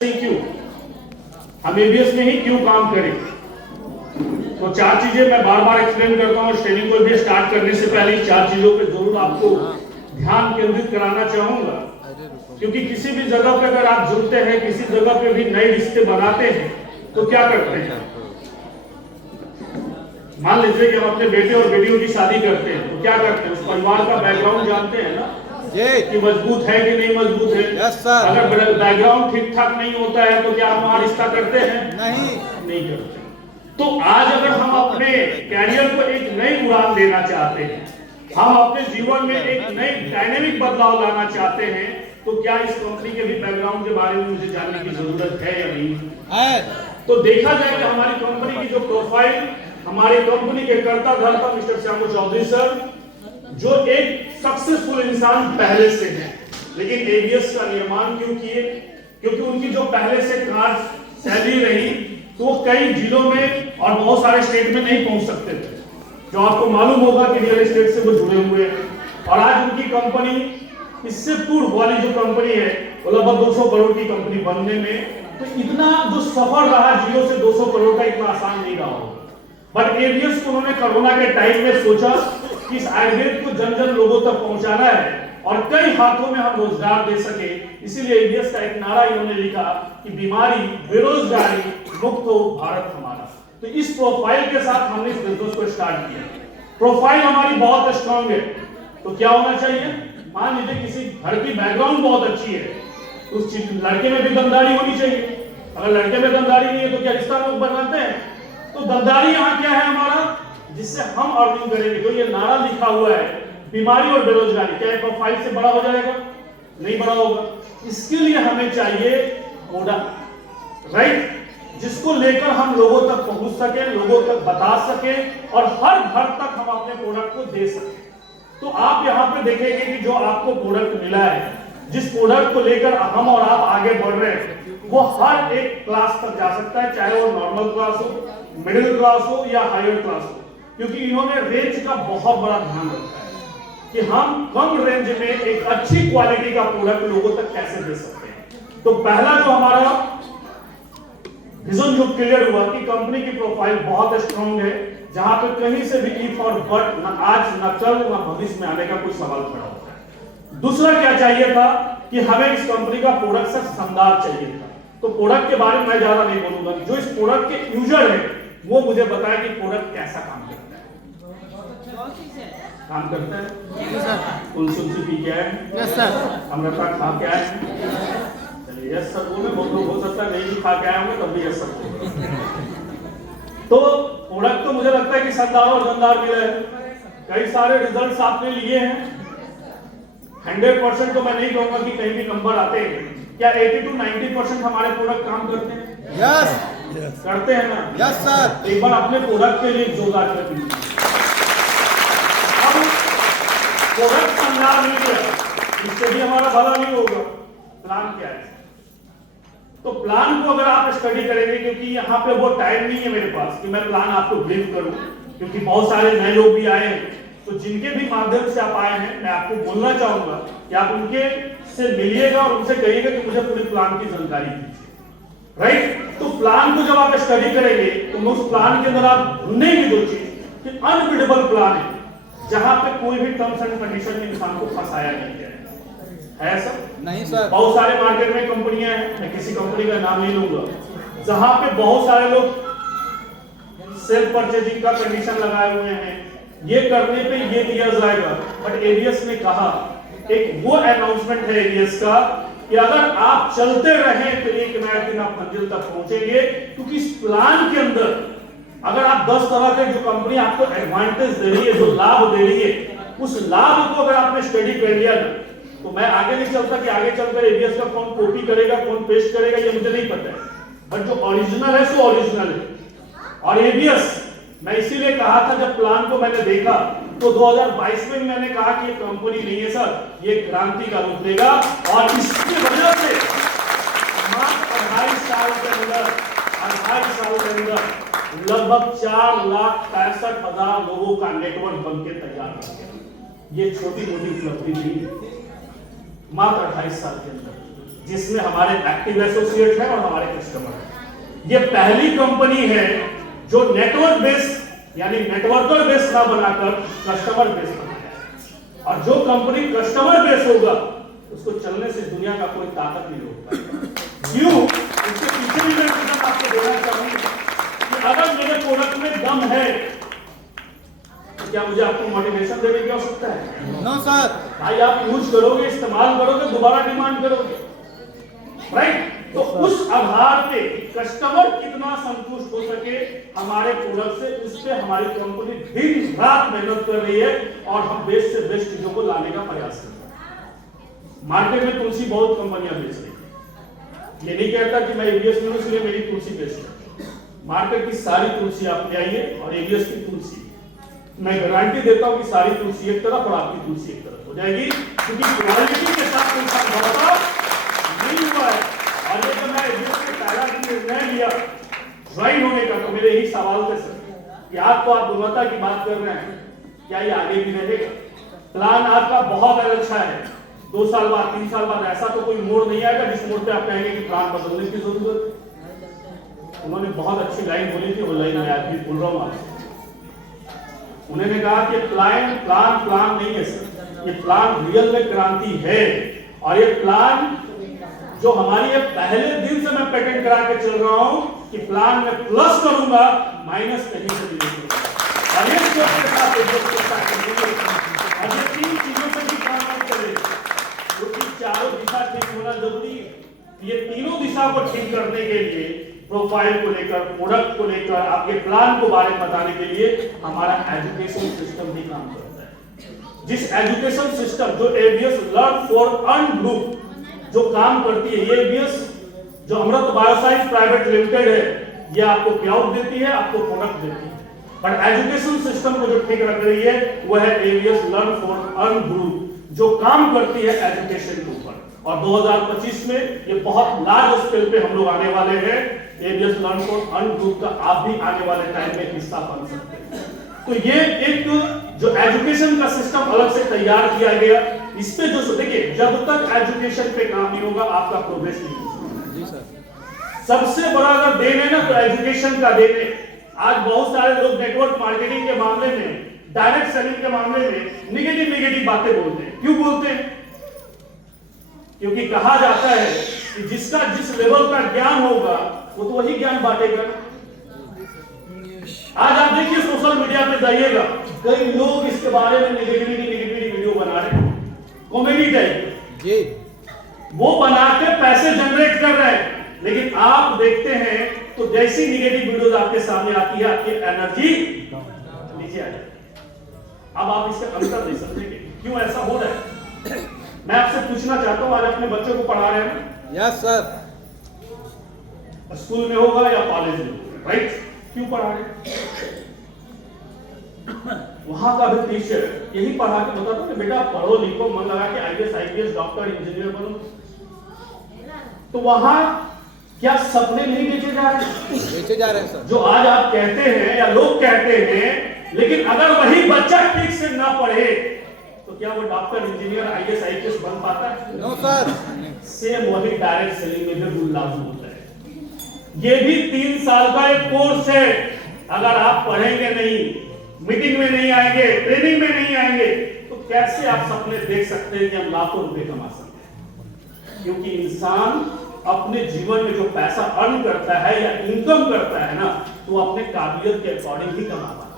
क्यों हम एबीएस में ही क्यों काम करें। तो चार चीजें मैं बार बार एक्सप्लेन करता हूँ। ट्रेनिंग को भी स्टार्ट करने से पहले चार चीजों पे जरूर आपको ध्यान केंद्रित कराना चाहूंगा, क्योंकि किसी भी जगह पे अगर आप जुड़ते हैं, किसी जगह पे भी नए रिश्ते बनाते हैं, तो क्या करते हैं। मान लीजिए कि हम अपने बेटे और बेटियों की शादी करते हैं, तो क्या करते हैं, उस परिवार का बैकग्राउंड जानते हैं ना, कि मजबूत है कि नहीं मजबूत है। Yes sir. अगर बैकग्राउंड ठीक ठाक नहीं होता है तो क्या हम वहां रिश्ता करते हैं? नहीं करते। तो आज अगर हम अपने कैरियर को एक नई उड़ान देना चाहते हैं, हम अपने जीवन में एक नई डायनेमिक बदलाव लाना चाहते हैं, तो क्या इस कंपनी के भी बैकग्राउंड के बारे में मुझे जानने की जरूरत है या नहीं है? तो देखा जाए कि हमारी कंपनी की जो प्रोफाइल, हमारी कंपनी के कर्ता धर्ता मिस्टर श्यामू चौधरी सर, जो एक सक्सेसफुल इंसान पहले से है, लेकिन एबीएस का निर्माण क्यों किए? क्योंकि उनकी जो पहले से कार शैली रही, तो वो कई जिलों में और बहुत सारे स्टेट में नहीं पहुंच सकते थे, जो आपको मालूम होगा कि रियल एस्टेट से वो जुड़े हुए हैं। और आज उनकी कंपनी, इससे पूर्व वाली जो कंपनी है, वो लगभग 200 करोड़ की कंपनी बनने में, तो इतना जो सफर रहा 0 से 200 करोड़ का, इतना आसान नहीं रहा होगा। बट एबीएस को उन्होंने कोरोना के टाइम में सोचा कि इस आयुर्वेद को जन जन लोगों तक पहुंचाना है और कई हाथों में हम रोजगार दे सके, इसीलिए एबीएस का एक नारा इन्होंने लिखा कि बीमारी बेरोजगारी मुक्त हो भारत हमारा। तो इस प्रोफाइल के साथ हमने इस बिजनेस को स्टार्ट किया। प्रोफाइल हमारी बहुत स्ट्रांग है, तो क्या होना चाहिए? मान लीजिए किसी घर की बैकग्राउंड बहुत अच्छी है, तो उस लड़के में भी दमदारी होनी चाहिए। अगर लड़के में दमदारी नहीं है तो क्या रिश्ता लोग बनाते हैं? तो दमदारी यहाँ क्या है हमारा, जिससे हम अर्निंग करेंगे। जो ये नारा लिखा हुआ है, बीमारी और बेरोजगारी, क्या प्रोफाइल से बड़ा हो जाएगा? नहीं बड़ा होगा। इसके लिए हमें चाहिए प्रोडक्ट, राइट, जिसको लेकर हम लोगों तक पहुंच सके, लोगों तक बता सके और हर घर तक हम अपने प्रोडक्ट को दे सके। तो आप यहाँ पे देखेंगे कि जो आपको प्रोडक्ट मिला है, जिस प्रोडक्ट को लेकर हम और आप आगे बढ़ रहे हैं, वो हर एक क्लास तक जा सकता है, चाहे वो नॉर्मल क्लास हो, मिडिल क्लास हो या हायर क्लास हो, क्योंकि इन्होंने रेंज का बहुत बड़ा ध्यान रखा है कि हम कम रेंज में एक अच्छी क्वालिटी का प्रोडक्ट लोगों तक कैसे दे सकते हैं। तो पहला जो हमारा विजन जो क्लियर हुआ कि कंपनी की प्रोफाइल बहुत स्ट्रांग है, जहां पे कहीं से भी इफ और बट, ना आज ना कल ना भविष्य में आने का कोई सवाल खड़ा होता है। दूसरा क्या चाहिए था कि हमें इस कंपनी का प्रोडक्ट से शानदार चाहिए था। तो प्रोडक्ट के बारे में मैं ज्यादा नहीं बोलूंगा, जो इस प्रोडक्ट के यूजर है वो मुझे बताए कि प्रोडक्ट कैसा काम करता है। काम करता है, तुलसी पी क्या है, यस सर, अमृता खा क्या है, चलिए यस सर बोले, बहुत लोग हो सकता है नहीं भी खा के आए होंगे तब भी यस सर बोले। तो प्रोडक्ट तो मुझे लगता है कि शानदार और शानदार मिला है। कई सारे रिजल्ट्स आपने लिए हैं, 100% तो मैं नहीं कहूंगा कि कहीं भी नंबर आते हैं। क्या 80 to 90% हमारे प्रोडक्ट काम करते हैं? यस करते हैं ना? Yes sir. एक बार अपने प्रोडक्ट के लिए जोरदार कर दीजिए। अब प्रोडक्ट शानदार मिल गया, इससे भी हमारा भला नहीं होगा। प्लान क्या है? तो प्लान को अगर आप स्टडी करेंगे, क्योंकि यहाँ पे वो टाइम नहीं है मेरे पास कि मैं प्लान आपको ब्रीफ करूं, क्योंकि बहुत सारे नए लोग भी आए हैं, तो जिनके भी माध्यम से आप आए हैं, मैं आपको बोलना चाहूंगा कि आप उनके से मिलिएगा और उनसे कहिएगा कि मुझे पूरी प्लान की जानकारी दीजिए, राइट। तो प्लान को जब आप स्टडी करेंगे तो उस प्लान के अंदर आप ढूंढेंगे जो चीज कि अनबिडेबल प्लान है, जहां पे कोई भी टर्म्स एंड कंडीशन में इंसान को फंसाया नहीं गया है सर? नहीं सर। बहुत सारे मार्केट में कंपनियां हैं, मैं किसी कंपनी का नाम नहीं लूंगा, जहां पे बहुत सारे लोग सेल्फ परचेजिंग का कंडीशन लगाए हुए हैं, ये करने पे ये दिया जाएगा। बट एबीएस ने कहा, एक वो अनाउंसमेंट है एबीएस का कि अगर आप चलते रहें तो एक ना एक दिन आप मंजिल तक पहुंचेंगे, क्योंकि इस प्लान के अंदर अगर आप 10 तरह के जो कंपनी आपको एडवांटेज दे रही है, जो लाभ दे रही है, उस लाभ को अगर आपने स्टडी कर लिया ना, तो मैं आगे नहीं चलता कि आगे चलकर एबीएस का कौन कॉपी करेगा, कौन पेस्ट करेगा, ये मुझे नहीं पता है। बट जो ओरिजिनल है सो ओरिजिनल है। और एबीएस, मैं इसीलिए कहा था जब प्लान को मैंने देखा तो 2022 में मैंने कहा कि ये कंपनी नहीं है सर, ये क्रांति का रूप लेगा। और इसकी वजह से मात्र 2.5 साल के अंदर लगभग 4,65,000 लोगों का नेटवर्क बनके तैयार हो गया। ये छोटी मोटी उपलब्धि नहीं है, मात्र 28 साल के अंदर। जिसमें हमारे एक्टिव एसोसिएट हैं और हमारे कस्टमर हैं। ये पहली कंपनी है जो नेटवर्क बेस यानी नेटवर्कर बेस ना बनाकर कस्टमर बेस बनाया है। और जो कंपनी कस्टमर बेस होगा उसको चलने से दुनिया का कोई ताकत नहीं रोक पाएगा। क्यों? इसके पीछे भी मैं रीजन आपको देना चाहूंगा कि अगर मेरे प्रोडक्ट में दम है तो क्या मुझे आपको मोटिवेशन देने की आवश्यकता है? No sir. भाई आप यूज करोगे, इस्तेमाल करोगे, दोबारा डिमांड करोगे, राइट? तो उस आधार पे कस्टमर कितना संतुष्ट हो सके हमारे प्रोडक्ट से, उस पे हमारी कंपनी दिन रात मेहनत कर रही है और हम बेस्ट से बेस्ट चीजों को लाने का प्रयास कर रहे हैं। मार्केट में तुलसी बहुत कंपनियां बेच रही है, ये नहीं कहता कि मैं एबीएस में हूं इसलिए मेरी तुलसी बेस्ट है। मार्केट की सारी तुलसी आप ले आइए और एबीएस की तुलसी, मैं गारंटी देता हूं कि सारी तुलसी एक तरफ और आपकी तुलसी एक तरफ हो जाएगी, क्योंकि क्वालिटी के साथ कोई समझौता नहीं हुआ है। और ये तो मैं एबीएस के पहला निर्णय लिया ज्वाइन होने का, तो मेरे यही सवाल थे सर कि आप तो आप गुणवत्ता की बात कर रहे हैं, क्या ये आगे भी रहेगा? प्लान आपका बहुत अच्छा है, 2 साल बाद 3 साल बाद ऐसा तो कोई मोड़ नहीं आएगा जिस मोड़ पे आप कहेंगे कि प्लान बदलने की जरूरत है। उन्होंने बहुत अच्छी लाइन बोली थी, वो लाइन मैं आज भी बोल रहा हूँ आपसे। उन्होंने कहा कि प्लान नहीं है सर, ये प्लान रियल में क्रांति है। और ये प्लान जो हमारी ये पहले दिन से मैं पेटेंट करा के चल रहा हूं कि प्लान में प्लस करूंगा, माइनस कहीं से भी नहीं करूंगा। और ये सोच के साथ और ये 3 चीजों से भी काम नहीं चलेगा, क्योंकि चारों दिशा ठीक होना जरूरी है। ये तीनों दिशा को ठीक करने के लिए, प्रोफाइल को लेकर, प्रोडक्ट को लेकर, आपके प्लान को बारे में बताने के लिए हमारा एजुकेशन सिस्टम भी काम करता है। जिस एजुकेशन सिस्टम जो ABS learn for earn group जो काम करती है, ये एबीएस जो अमृत बायोसाइंस प्राइवेट लिमिटेड है, ये आपको क्लाउड देती है, आपको प्रोडक्ट देती है, बट एजुकेशन सिस्टम को जो ठीक रख रही है वो है ABS learn for earn group जो काम करती है एजुकेशन के ऊपर। और 2025 में ये बहुत लार्ज स्केल पे हम लोग आने वाले हैं। ABS learn for earn group का आप भी आने वाले टाइम में हिस्सा बन सकते हैं। तो ये एक जो एजुकेशन का सिस्टम अलग से तैयार किया गया, इस पे जो देखिए, जब तक एजुकेशन पे काम नहीं होगा आपका प्रोग्रेस नहीं होगा। जी सर। सबसे बड़ा अगर देन है ना तो एजुकेशन का देन है। आज बहुत सारे लोग नेटवर्क मार्केटिंग के मामले में, डायरेक्ट सेलिंग के मामले में निगेटिव बातें बोलते हैं। क्यों बोलते हैं? क्योंकि कहा जाता है कि जिसका जिस लेवल का ज्ञान होगा वो तो वही ज्ञान बांटेगा। आज आप देखिए सोशल मीडिया पे जाइएगा, कई लोग इसके बारे में निगेटिव वीडियो बना रहे हैं, कॉमेडी टाइप जी, वो बना के पैसे जनरेट कर रहे हैं। लेकिन आप देखते हैं तो जैसी निगेटिव वीडियोस आपके सामने आती है, आपकी एनर्जी नीचे आ जाती है। अब आप इसका अंतर नहीं समझेंगे क्यों ऐसा हो रहा है। मैं आपसे पूछना चाहता हूं, आज अपने बच्चों को पढ़ा रहे हैं? Yes sir. स्कूल में होगा या कॉलेज में होगा, राइट? क्यों पढ़ा रहे? वहां का भी टीचर यही पढ़ा के बताता कि बेटा पढ़ो लिखो, मन लगा के आईएएस आईपीएस डॉक्टर इंजीनियर बनो। तो वहां क्या सपने नहीं बेचे जा रहे? बेचे जा रहे हैं सर। जो आज आप कहते हैं या लोग कहते हैं, लेकिन अगर वही बच्चा ठीक से ना पढ़े तो क्या वो डॉक्टर इंजीनियर आईएएस आईपीएस बन पाता है? No sir. सेम वही डायरेक्ट सेलिंग में भी रूल लागू होता है। ये भी 3 साल का एक कोर्स है। अगर आप पढ़ेंगे नहीं, मीटिंग में नहीं आएंगे, ट्रेनिंग में नहीं आएंगे, तो कैसे आप सपने देख सकते हैं कि हम लाखों रुपए कमा सकते हैं? क्योंकि इंसान अपने जीवन में जो पैसा अर्न करता है या इनकम करता है ना, तो अपने काबिलियत के अकॉर्डिंग ही कमा पाता है।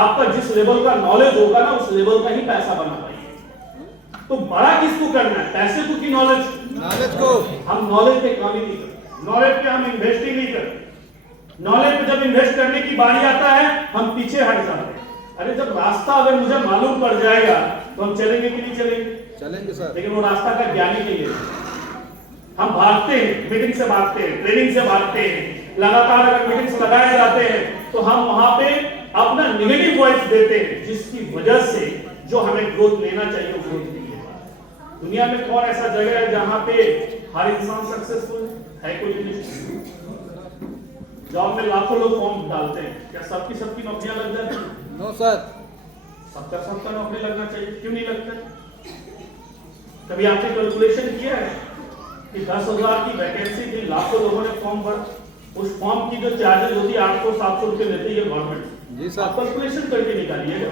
आपका जिस लेवल का नॉलेज होगा ना, उस लेवल का ही पैसा बना पाएंगे। तो बड़ा किसको करना है, पैसे को कि नॉलेज? नॉलेज को। हम नॉलेज पे काम ही नहीं करते, नॉलेज पे हम इन्वेस्ट ही नहीं करते। नॉलेज पे जब इन्वेस्ट करने की बारी आता है हम पीछे हट जाते हैं। अरे जब रास्ता अगर मुझे मालूम पड़ जाएगा तो हम चलेंगे कि नहीं चलेंगे? चलेंगे सर। लेकिन वो रास्ता का ज्ञान ही नहीं है। हम भागते हैं, मीटिंग से भागते हैं, ट्रेनिंग से भागते हैं, लगातार अगर मीटिंग्स लगाए जाते हैं तो हम वहां पे अपना नेगेटिव वॉइस देते हैं, जिसकी वजह से जो हमें ग्रोथ लेना चाहिए वो ग्रोथ नहीं ले पाता। दुनिया में कौन ऐसा जगह है जहां पे हर इंसान सक्सेसफुल है? कोई जॉब में लाखों लोग फॉर्म डालते हैं, क्या सबकी नौकरियां लग जाती हैं? No sir. सबका नौकरी लगना चाहिए, क्यों नहीं लगता? कभी आपने कैलकुलेशन किया है कि 10,000 की वैकेंसी थी, लाखों लोगों ने फॉर्म भरा, उस फॉर्म की जो चार्जेस होती है 800-700 रुपए लेती है गवर्नमेंट। जी सर। आप कैलकुलेशन करके निकालिएगा,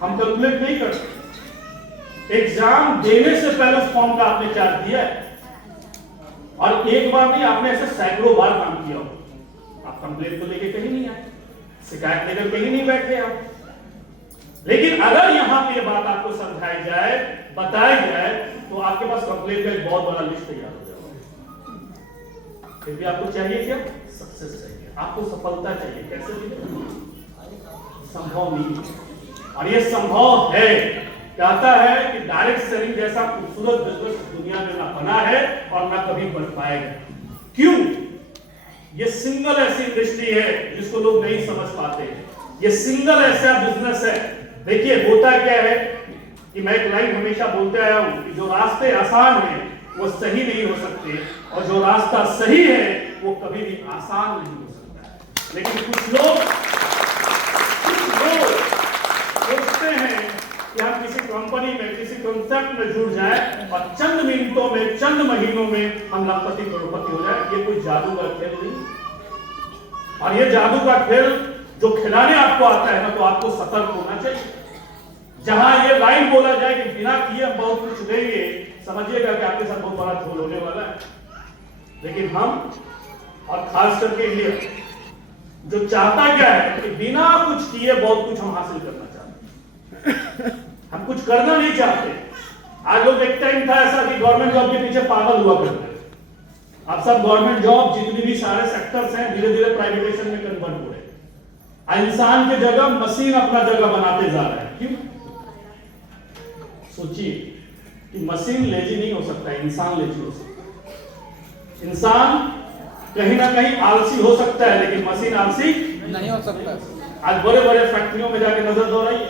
हम कैलकुलेट नहीं करते। एग्जाम देने से पहले उस फॉर्म का आपने चार्ज दिया है, और एक बार नहीं, आपने ऐसे सैकड़ों बार काम किया हो। आप कंप्लेंट को लेके कहीं नहीं आए, शिकायत लेकर कहीं नहीं बैठे आप। लेकिन अगर यहां पे बात आपको समझाई जाए, बताई जाए, तो आपके पास कंप्लेंट का एक बहुत बड़ा लिस्ट तैयार हो जाएगा। फिर भी आपको चाहिए क्या? सक्सेस चाहिए, आपको सफलता चाहिए। कैसे मिले? संभव नहीं, और ये संभव है। कहता है कि डायरेक्ट सेलिंग जैसा खूबसूरत बिजनेस दुनिया में ना बना है और ना कभी बन पाएगा। क्यों? ये सिंगल ऐसी इंडस्ट्री है जिसको लोग नहीं समझ पाते हैं। ये सिंगल ऐसा बिजनेस है। देखिए होता क्या है कि मैं एक लाइन हमेशा बोलते आया हूं कि जो रास्ते आसान हैं वो सही नहीं हो सकते, और जो रास्ता सही है वो कभी भी आसान नहीं हो सकता। लेकिन कुछ लोग सोचते हैं कि हम किसी कंपनी में, किसी कॉन्सेप्ट में जुड़ जाए और चंद मिनटों में, चंद महीनों में हम लाखपति करोड़पति हो जाए। ये कोई जादू का खेल नहीं, और ये जादू का खेल जो खिलाने आपको आता है ना, तो आपको सतर्क होना चाहिए। जहां ये लाइन बोला जाए कि बिना किए हम बहुत कुछ देंगे, समझिएगा कि आपके साथ बहुत बड़ा झोल होने वाला है। लेकिन हम, और खास करके ये जो चाहता क्या है कि बिना कुछ किए बहुत कुछ हम हासिल करना चाहते हैं, हम कुछ करना नहीं चाहते। आज लोग एक टाइम था ऐसा कि गवर्नमेंट जॉब के पीछे पागल हुआ करते हैं। अब सब गवर्नमेंट जॉब, जितनी भी सारे सेक्टर्स हैं, धीरे धीरे प्राइवेटाइजेशन में कन्वर्ट हो रहे हैं। इंसान की जगह मशीन अपना जगह बनाते जा रहा है। क्यों? सोचिए कि मशीन लेजी नहीं हो सकता, इंसान लेजी हो सकता है। इंसान कहीं ना कहीं आलसी हो सकता है, लेकिन मशीन आलसी नहीं हो सकता। आज बड़े बड़े फैक्ट्रियों में जाके नजर दौड़ाइए,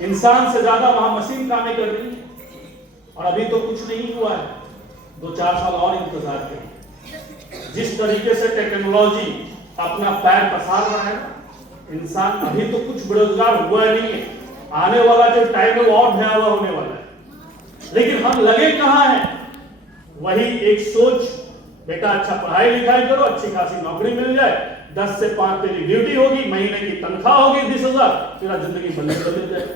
इंसान से ज्यादा वहां मशीन काम कर रही है। और अभी तो कुछ नहीं हुआ है, 2-4 साल और इंतजार करिए। जिस तरीके से टेक्नोलॉजी अपना पैर पसार रहा है, इंसान अभी तो कुछ बेरोजगार हुआ नहीं है। आने वाला जो टाइम है वो और भयावह होने वाला है। लेकिन हम लगे कहां हैं? वही एक सोच, बेटा अच्छा पढ़ाई लिखाई करो, अच्छी खासी नौकरी मिल जाए, 10 से 5 तेरी ड्यूटी होगी, महीने की तनख्वाह होगी 20,000, तेरा जिंदगी बदल जाए।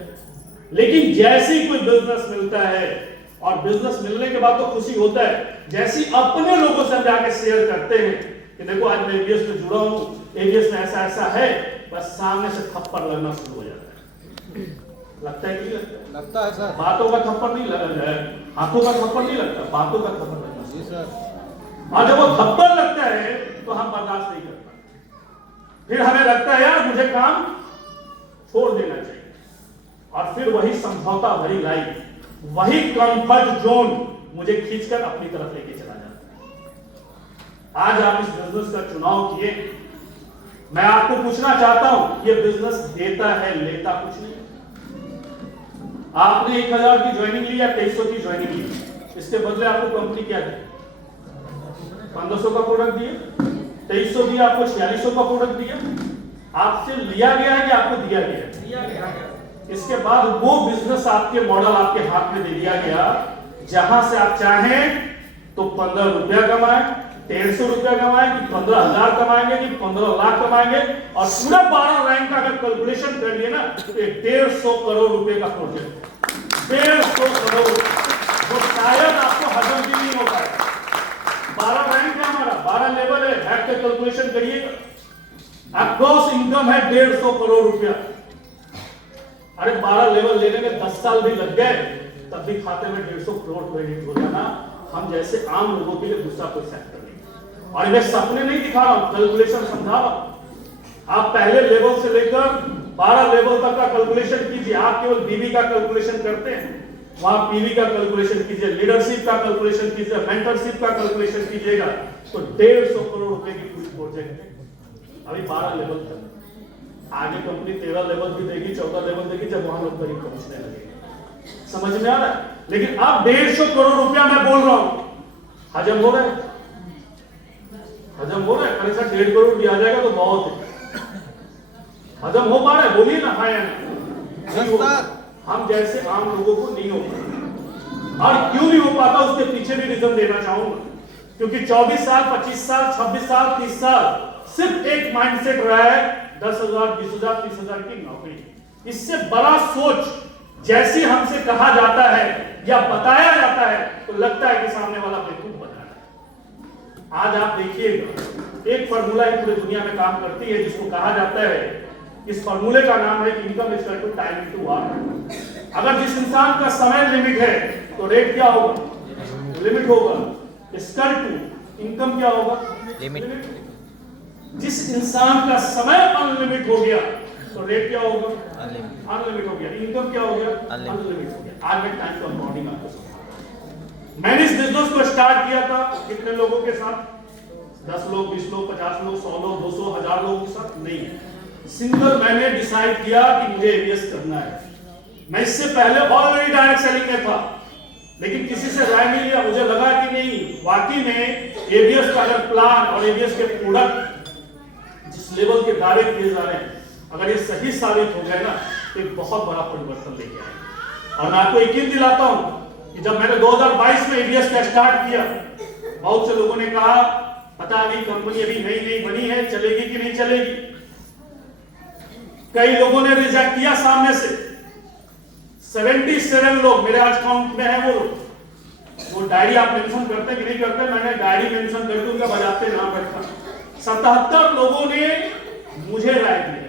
लेकिन जैसी कोई बिजनेस मिलता है, और बिजनेस मिलने के बाद तो खुशी होता है, जैसी अपने लोगों से जाके शेयर करते हैं कि देखो आज मैं एबीएस में जुड़ा हूं, एबीएस में ऐसा ऐसा है, बस सामने से थप्पड़ लगना शुरू हो जाता है। लगता है कि नहीं लगता? लगता है सर। बातों का थप्पड़ नहीं लगा जाए, हाथों का थप्पड़ नहीं लगता, बातों का थप्पड़ लगता है। जी सर। और जब वो थप्पड़ लगता है तो हम बर्दाश्त नहीं करते, फिर हमें लगता है यार मुझे काम छोड़ देना चाहिए। और फिर वही समझौता भरी लाइफ, वही कंफर्ट जोन मुझे खींचकर अपनी तरफ लेके चला जाता है। आज आप इस बिजनेस का चुनाव किए, मैं आपको पूछना चाहता हूं, ये बिजनेस देता है, लेता कुछ नहीं। आपने 1000 की ज्वाइनिंग ली या 2300 की ज्वाइनिंग ली, इसके बदले आपको कंपनी क्या दी? 1500 का प्रोडक्ट दिया, 2300 दिया, आपको 4600 का प्रोडक्ट दिया। आपसे लिया गया है कि आपको दिया गया है? दिया गया। इसके बाद वो बिजनेस आपके मॉडल आपके हाथ में दे दिया गया, जहां से आप चाहें तो 15 रुपया कमाएं, 150 रुपया कमाएं, कि 15,000 कमाएंगे, कि 15 लाख कमाएंगे, और पूरा 12 रैंक का अगर कैलकुलेशन कर लिए ना तो 150 करोड़ रुपए का प्रोजेक्ट, 150 करोड़, जो शायद आपको हजम भी नहीं हो पाएगा। 12 रैंक है हमारा, 12 लेवल है, हैक का कैलकुलेशन करिएगा, अक्रॉस इनकम है 150 करोड़ रुपया। अरे 12 लेवल लेने में 10 साल भी लग गए, तब भी खाते में 150 करोड़ क्रेडिट हो जाना हम जैसे आम लोगों के लिए दूसरा कोई सेक्टर नहीं। और मैं सपने नहीं दिखा रहा हूं, कैलकुलेशन समझा रहा हूं। आप पहले लेवल से लेकर 12 लेवल तक का कैलकुलेशन कीजिए। आप केवल बीवी का कैलकुलेशन करते हैं, वहां पीवी का कैलकुलेशन कीजिए, लीडरशिप का कैलकुलेशन कीजिए, मेंटरशिप का कैलकुलेशन कीजिएगा, तो 150 करोड़ रुपए की कुछ प्रोजेक्ट है। अभी 12 लेवल तक, आगे कंपनी 13 लेवल भी देगी, 14 लेवल देगी, जब वहां लोग करीब पहुंचने लगेंगे। समझ में आ रहा है? लेकिन अब 150 करोड़ रुपया मैं बोल रहा हूं, हजम हो रहा है? हजम हो रहा है? अरे सर 1.5 करोड़ भी आ जाएगा तो बहुत है। हजम हो पा रहा है? बोलिए ना, हाँ या ना? हम जैसे आम लोगों को नहीं हो पा रहा। और क्यों नहीं हो पाता उसके पीछे भी रीजन देना चाहूंगा, क्योंकि 24 साल 25 साल 26 साल 30 साल सिर्फ एक माइंडसेट रहा है 10,000 20,000 30,000 की नौकरी। इससे बड़ा सोच जैसे हमसे कहा जाता है या बताया जाता है तो लगता है कि सामने वाला बेवकूफ बना है। आज आप देखिएगा एक फार्मूला है पूरी दुनिया में काम करती है जिसको कहा जाता है, इस फार्मूले का नाम है income is equal to time into work. अगर जिस इंसान का समय लिमिट है तो रेट क्या होगा, लिमिट होगा, स्क्वायर टू इनकम क्या होगा, लिमिट। जिस इंसान का समय अनलिमिट हो गया तो रेट क्या होगा, अनलिमिट हो गया, इनकम क्या हो गया, अनलिमिट हो गया। आज मैं टाइम का मॉर्निंग आपको समझाऊंगा। मैंने इस बिजनेस को स्टार्ट किया था कितने लोगों के साथ, 10 लोग 20 लोग 50 लोग 100 लोग 200 1000 लोगों के साथ नहीं, सिंगल मैंने डिसाइड किया कि मुझे एबीएस करना है। मैं इससे पहले ऑलरेडी डायरेक्ट सेलिंग में था, लेकिन किसी से राय नहीं लिया। मुझे लगा कि नहीं, वाकई में एबीएस का अगर प्लान और एबीएस के प्रोडक्ट जिस लेवल के दावे किए जा रहे हैं, अगर ये सही साबित हो गए ना तो एक बहुत बड़ा परिवर्तन लेके आए। और मैं आपको यकीन दिलाता हूं कि जब मैंने 2022 में एबीएस का स्टार्ट किया, बहुत से लोगों ने कहा पता नहीं कंपनी अभी नई नई बनी है, चलेगी कि नहीं चलेगी। कई लोगों ने रिजेक्ट किया सामने से। 77 लोग मेरे आज काउंट में है। वो डायरी आप मेंशन करते कि नहीं करते, मैंने डायरी मेंशन करके उनका बजाते नाम रखा। 77 लोगों ने मुझे राय दिया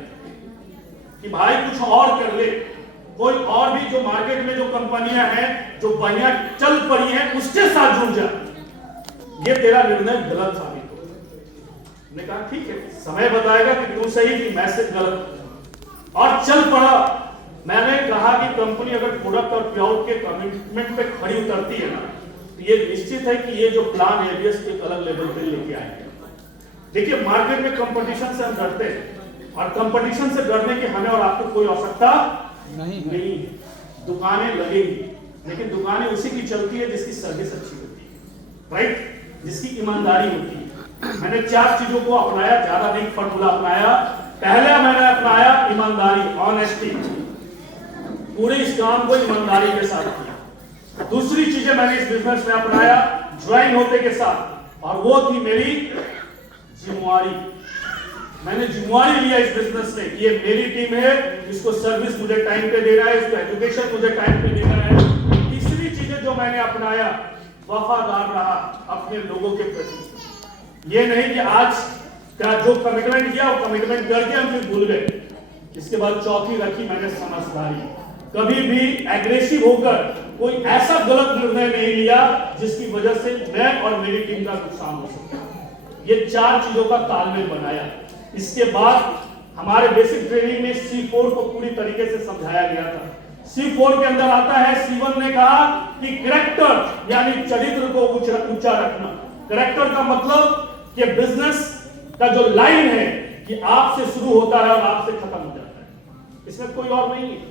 कि भाई कुछ और कर ले, कोई और भी जो मार्केट में जो कंपनियां हैं जो बढ़िया चल पड़ी हैं उसके साथ जुड़ जा, ये तेरा निर्णय गलत साबित हो। मैंने कहा ठीक है, समय बताएगा कि तू सही थी, मैं से गलत, और चल पड़ा। मैंने कहा कि कंपनी अगर प्रोडक्ट और प्योर के कमिटमेंट पे खड़ी उतरती है ना, तो ये निश्चित है कि ये जो प्लान है एबीएस एक अलग लेवल पे लेके आएंगे। देखिए मार्केट में कंपटीशन से हम डरते हैं, और कंपटीशन से डरने की हमें और आपको कोई आवश्यकता नहीं है। दुकानें लगेंगी, लेकिन दुकानें उसी की चलती है जिसकी सर्विस अच्छी होती है, राइट, जिसकी ईमानदारी होती है। मैंने 4 चीजों को अपनाया, ज्यादा नहीं फॉर्मूला अपनाया। पहले मैंने अपनाया ईमानदारी, ऑनेस्टी, पूरे इस काम को ईमानदारी के साथ किया। दूसरी चीजें मैंने इस बिजनेस में अपनाया ज्वाइन होते के साथ, और वो थी मेरी जिम्मेवारी। मैंने जिम्मेवारी लिया इस बिजनेस में, ये मेरी टीम है, इसको सर्विस मुझे टाइम पे देना है, इसको एजुकेशन मुझे टाइम पे देना है। तीसरी चीजें जो मैंने अपनाया, वफादार रहा अपने लोगों के प्रति। ये नहीं कि आज का जो कमिटमेंट किया वो कमिटमेंट करके हम फिर भूल गए। इसके बाद चौथी रखी मैंने समझदारी। कभी भी एग्रेसिव होकर कोई ऐसा गलत निर्णय नहीं लिया जिसकी वजह से मैं और मेरी टीम का नुकसान हो सके। ये 4 चीजों का तालमेल बनाया। इसके बाद हमारे बेसिक ट्रेनिंग में C4 को पूरी तरीके से समझाया गया था। C4 के अंदर आता है, C1 ने कहा कि कैरेक्टर यानी चरित्र को ऊंचा रखना। कैरेक्टर का मतलब कि बिजनेस का जो लाइन है कि आपसे शुरू होता है और आपसे खत्म हो जाता है, इसमें कोई और नहीं है।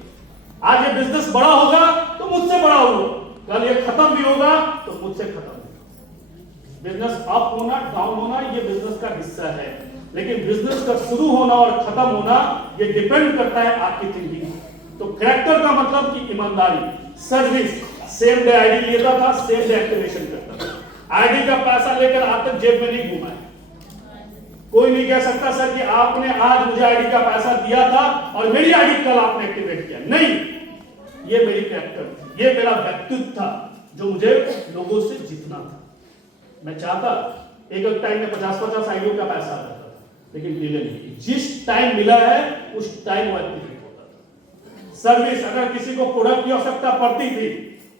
आज ये बिजनेस बड़ा होगा तो मुझसे बड़ा होगा, कल ये खत्म भी होगा तो मुझसे खत्म होगा। बिजनेस अप होना डाउन होना ये बिजनेस का हिस्सा है, लेकिन बिजनेस का शुरू होना और खत्म होना ये डिपेंड करता है आपकी थिंकिंग। तो कैरेक्टर का मतलब कि ईमानदारी, सर्विस, सेम डे आईडी लेता था, सेम डे एक्टिवेशन करता था। आईडी का पैसा लेकर आज तक जेब में नहीं घूमा है। कोई नहीं कह सकता सर कि आपने आज मुझे आईडी का पैसा दिया था और मेरी आईडी कल आपने एक्टिवेट किया, नहीं, ये मेरी कैरेक्टर थी, ये मेरा व्यक्तित्व था जो मुझे लोगों से जीतना था। मैं चाहता एक टाइम में 50-50 आईडियों का पैसा आता था, लेकिन डिले नहीं, जिस टाइम मिला है उस टाइम वो एक्टिवेट होता था। सर्विस, अगर किसी को प्रोडक्ट की आवश्यकता पड़ती थी,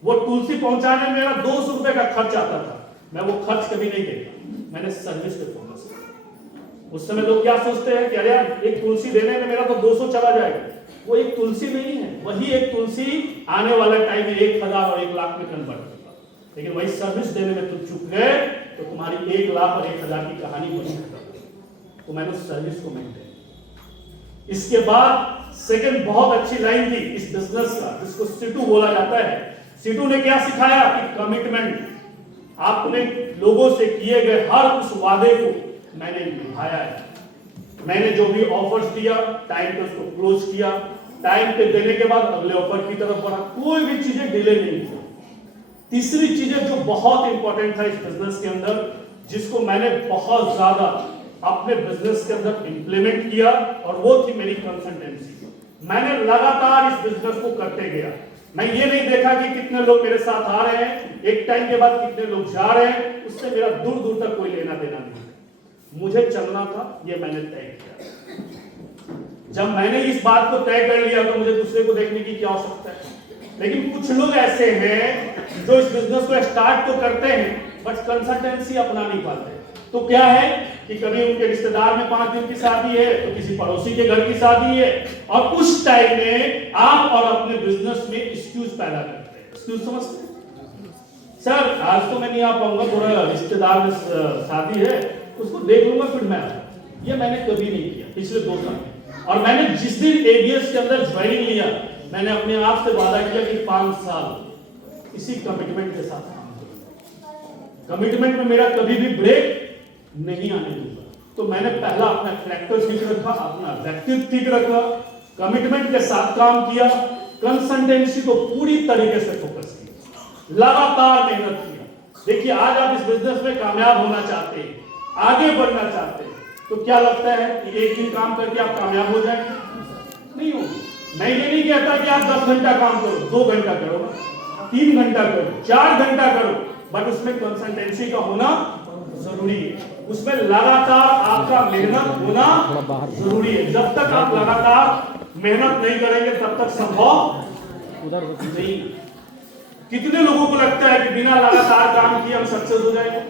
वो तुलसी पहुंचाने में मेरा 200 रुपए का खर्च आता था, मैं वो खर्च कभी नहीं देता, मैंने सर्विस पे फोकस किया। उस समय लोग क्या सोचते हैं कि अरे यार एक तुलसी देने में मेरा तो 200 चला जाएगा। वो एक तुलसी नहीं है, वही एक तुलसी आने वाले टाइम में 1000 और 1 लाख में कन्वर्ट होगा। लेकिन वही सर्विस देने में तुम चुक गए तो तुम्हारी 1 लाख और 1000 की कहानी वही खत्म। तो मैंने उस सर्विस को मेंटेन। इसके बाद सेकंड बहुत अच्छी लाइन थी इस बिजनेस का, जिसको C2 बोला जाता है। C2 ने क्या सिखाया कि कमिटमेंट, आपने लोगों से किए गए हर उस वादे को मैंने निभाया है। मैंने जो भी ऑफर्स दिया टाइम पे उसको क्लोज किया, टाइम पे देने के बाद अगले ऑफर की तरफ बढ़ा, कोई भी चीजें डिले नहीं की। तीसरी चीजें जो बहुत इंपॉर्टेंट था इस बिजनेस के अंदर, जिसको मैंने बहुत ज्यादा अपने बिजनेस के अंदर इंप्लीमेंट किया, और वो थी मेरी कंसल्टेंसी। मैंने लगातार इस बिजनेस को करते गया। मैं ये नहीं देखा कि कितने लोग मेरे साथ आ रहे हैं, एक टाइम के बाद कितने लोग जा रहे हैं, उससे मेरा दूर दूर तक कोई लेना देना नहीं। मुझे चलना था, ये मैंने तय किया। जब मैंने इस बात को तय कर लिया तो मुझे दूसरे को देखने की क्या आवश्यकता है। लेकिन कुछ लोग ऐसे हैं जो इस बिजनेस को स्टार्ट तो करते हैं बट कंसल्टेंसी अपना नहीं पाते। तो क्या है कि कभी उनके रिश्तेदार में 5 दिन की शादी है, तो किसी पड़ोसी के घर की शादी है, और उस टाइम में आप और अपने बिजनेस में एक्सक्यूज पैदा करते हैं। एक्सक्यूज समझते हैं? सर आज तो मैं नहीं आ पाऊंगा, थोड़ा रिश्तेदार में शादी है, उसको देख लूंगा फिर मैं आऊंगा। ये मैंने कभी नहीं किया पिछले 2 साल में। और मैंने जिस दिन एबीएस के अंदर ज्वाइनिंग लिया, मैंने अपने आप से वादा किया कि 5 साल इसी कमिटमेंट के साथ काम करूंगा। कमिटमेंट में मेरा कभी भी ब्रेक नहीं आने दूंगा। तो मैंने पहला अपना कैरेक्टर ठीक रखा, अपना व्यक्तित्व ठीक रखा, कमिटमेंट के साथ काम किया, कंसल्टेंसी को पूरी तरीके से फोकस किया, लगातार मेहनत किया। देखिए आज आप इस बिजनेस में कामयाब होना चाहते हैं, आगे बढ़ना चाहते हैं, तो क्या लगता है कि एक दिन काम करके आप कामयाब हो जाएंगे? नहीं होगी। मैं ये नहीं कहता कि आप 10 घंटा काम करो, 2 घंटा करो, 3 घंटा करो, 4 घंटा करो, बट उसमें कंसल्टेंसी का होना जरूरी है। उसमें लगातार आपका मेहनत होना जरूरी है। जब तक आप लगातार मेहनत नहीं करेंगे तब तक संभव उधर नहीं। कितने लोगों को लगता है कि बिना लगातार काम किए हम सक्सेस हो जाएंगे?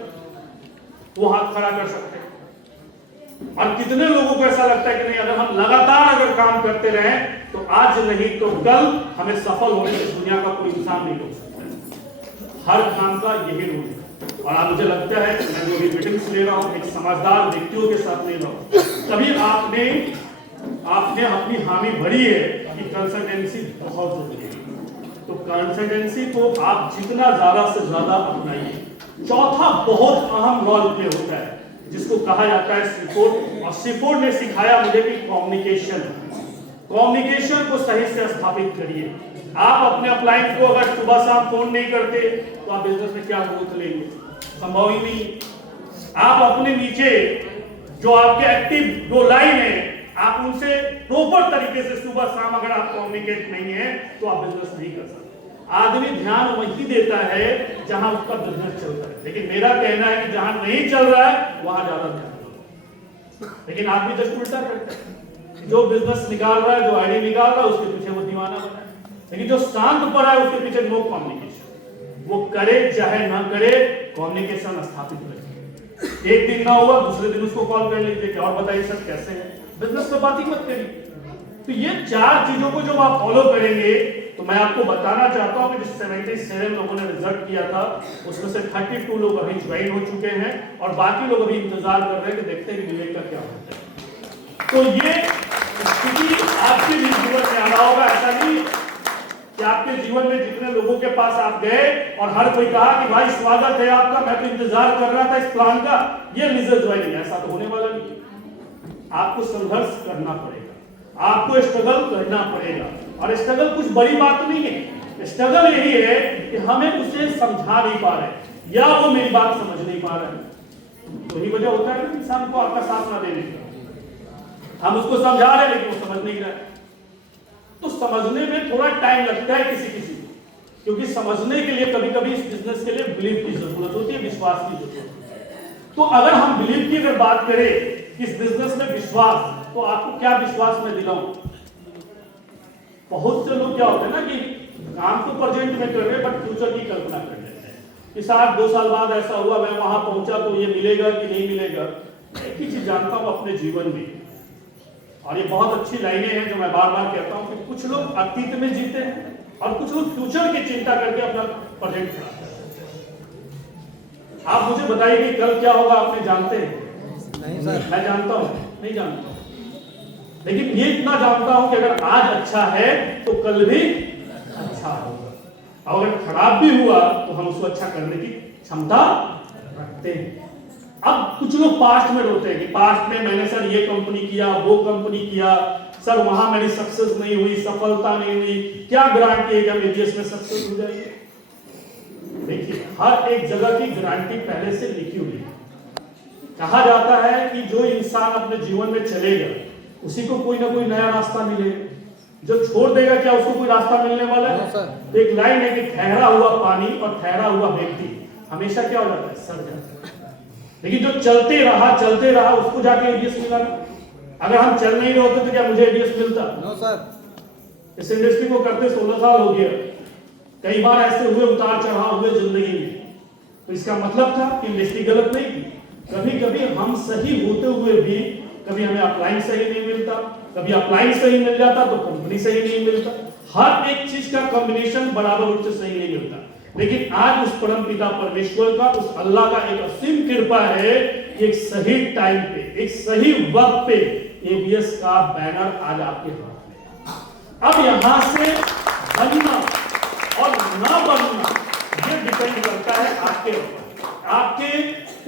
वो हाथ खड़ा कर सकते हैं। और कितने लोगों को ऐसा लगता है कि नहीं, अगर हम लगातार अगर काम करते रहे तो आज नहीं तो कल हमें सफल होने की दुनिया का कोई इंसान नहीं रोक सकता। हर काम का यही रूल है। और आज मुझे लगता है कि मैं जो भी मीटिंग्स ले रहा हूँ एक समझदार व्यक्तियों के साथ ले रहा हूँ, तभी आपने अपनी हामी भरी है कि कंसल्टेंसी बहुत जरूरी है। तो कंसल्टेंसी को आप जितना ज्यादा से ज्यादा अपनाइए। चौथा बहुत अहम रोल प्ले होता है जिसको कहा जाता है सीफोर्ड, और सीफोर्ड ने सिखाया मुझे कि कम्युनिकेशन को सही से स्थापित करिए। आप अपने अपलाइन को अगर सुबह शाम फोन नहीं करते तो आप बिजनेस में क्या ग्रोथ लेंगे? संभव ही नहीं। आप अपने नीचे जो आपके एक्टिव 2 लाइन है, आप उनसे प्रॉपर तरीके से सुबह शाम अगर आप कम्युनिकेट नहीं है तो आप बिजनेस नहीं कर सकते। आदमी ध्यान वही देता है जहां उसका बिजनेस चल रहा है, लेकिन मेरा कहना है कि जहां नहीं चल रहा है वहां ज्यादा ध्यान दो। लेकिन आदमी जस्ट उल्टा करता है। जो बिजनेस निकाल रहा है, जो आईडी निकाल रहा है, उसके पीछे वो दीवाना बना है। लेकिन जो शांत पड़ा है उसके पीछे नो कम्युनिकेशन। वो करे चाहे ना करे, कम्युनिकेशन स्थापित रखिए। एक दिन ना हुआ दूसरे दिन उसको कॉल कर लीजिए कि और बताइए सर कैसे हैं, बिजनेस में बात ही मत करिए। तो ये 4 चीजों को जब आप फॉलो करेंगे तो मैं आपको बताना चाहता हूं कि जिस 77 लोगों ने रिजल्ट किया था उसमें से 32 लोग अभी ज्वाइन हो चुके हैं, और बाकी लोग अभी इंतजार कर रहे हैं कि देखते हैं कि विवेक का क्या होता है। तो ये स्थिति आपके भी जीवन में आना होगा। ऐसा नहीं कि आपके जीवन में जितने लोगों के पास आप गए और हर कोई कहा कि भाई स्वागत है आपका, मैं तो इंतजार कर रहा था इस प्लान का, ये रिजल्ट ज्वाइनिंग, ऐसा तो होने वाला नहीं। आपको संघर्ष करना पड़ेगा, आपको स्ट्रगल करना पड़ेगा। और स्ट्रगल कुछ बड़ी बात नहीं है। स्ट्रगल यही है कि हमें उसे समझा नहीं पा रहे या वो मेरी बात समझ नहीं पा रहे। तो यही वजह होता है ना इंसान को आपका साथ ना देने का। हम उसको समझा रहे लेकिन वो समझ नहीं रहा है। तो समझने में थोड़ा टाइम लगता है किसी को, क्योंकि समझने के लिए कभी कभी इस बिजनेस के लिए बिलीव की जरूरत होती है, विश्वास की जरूरत होती है। तो अगर हम बिलीव की अगर बात करें इस बिजनेस में विश्वास, तो आपको क्या विश्वास में दिलाऊं? बहुत से लोग क्या होते हैं ना कि काम तो प्रेजेंट में कर रहे हैं बट फ्यूचर की कल्पना कर लेते हैं कि साथ 2 साल बाद ऐसा हुआ, मैं वहां पहुंचा तो ये मिलेगा कि नहीं मिलेगा। एक ही चीज जानता हूं अपने जीवन में, और ये बहुत अच्छी लाइनें हैं जो मैं बार बार कहता हूं कि कुछ लोग अतीत में जीते हैं और कुछ लोग फ्यूचर की चिंता करके अपना प्रेजेंट खराब करते हैं। आप मुझे बताइए कि कल क्या होगा, आपने जानते हैं? नहीं सर। मैं जानता हूं? नहीं जानता हूं। लेकिन ये इतना जानता हूं कि अगर आज अच्छा है तो कल भी अच्छा होगा, और अगर खराब भी हुआ तो हम उसको अच्छा करने की क्षमता रखते हैं। अब कुछ लोग पास्ट में रोते हैं कि पास्ट में मैंने सर ये कंपनी किया, वो कंपनी किया, सर वहां मेरी सक्सेस नहीं हुई, सफलता नहीं हुई, क्या गारंटी है कि हम एबीएस में सक्सेस हो जाएंगे? हर एक जगह की गारंटी पहले से लिखी हुई है। कहा जाता है कि जो इंसान अपने जीवन में चलेगा उसी को कोई ना कोई नया रास्ता मिलेगा, जो छोड़ देगा क्या उसको कोई रास्ता मिलने वाला है? तो एक लाइन है कि ठहरा हुआ पानी और ठहरा हुआ व्यक्ति हमेशा क्या हो जाता है, सड़ जाता है। लेकिन जो चलते रहा उसको जाके एबीएस मिला। अगर हम चल नहीं रहे होते तो क्या मुझे एबीएस मिलता? No sir. इस इंडस्ट्री को करते 16 साल हो गया, कई बार ऐसे हुए उतार चढ़ाव हुए जिंदगी में, तो इसका मतलब था कि इंडस्ट्री गलत नहीं थी। कभी कभी हम सही होते हुए भी कभी हमें अपलाइन सही नहीं मिलता, कभी अपलाइन सही मिल जाता तो कंपनी सही नहीं मिलता। हर एक चीज का कॉम्बिनेशन बराबर रूप से सही नहीं मिलता। लेकिन आज उस परम पिता परमेश्वर का, उस अल्लाह का एक असीम कृपा है कि एक सही टाइम पे, एक सही वक्त पे एबीएस का बैनर आज आपके हाथ में। अब यहां से बनना और ना बनना ये डिपेंड करता है आपके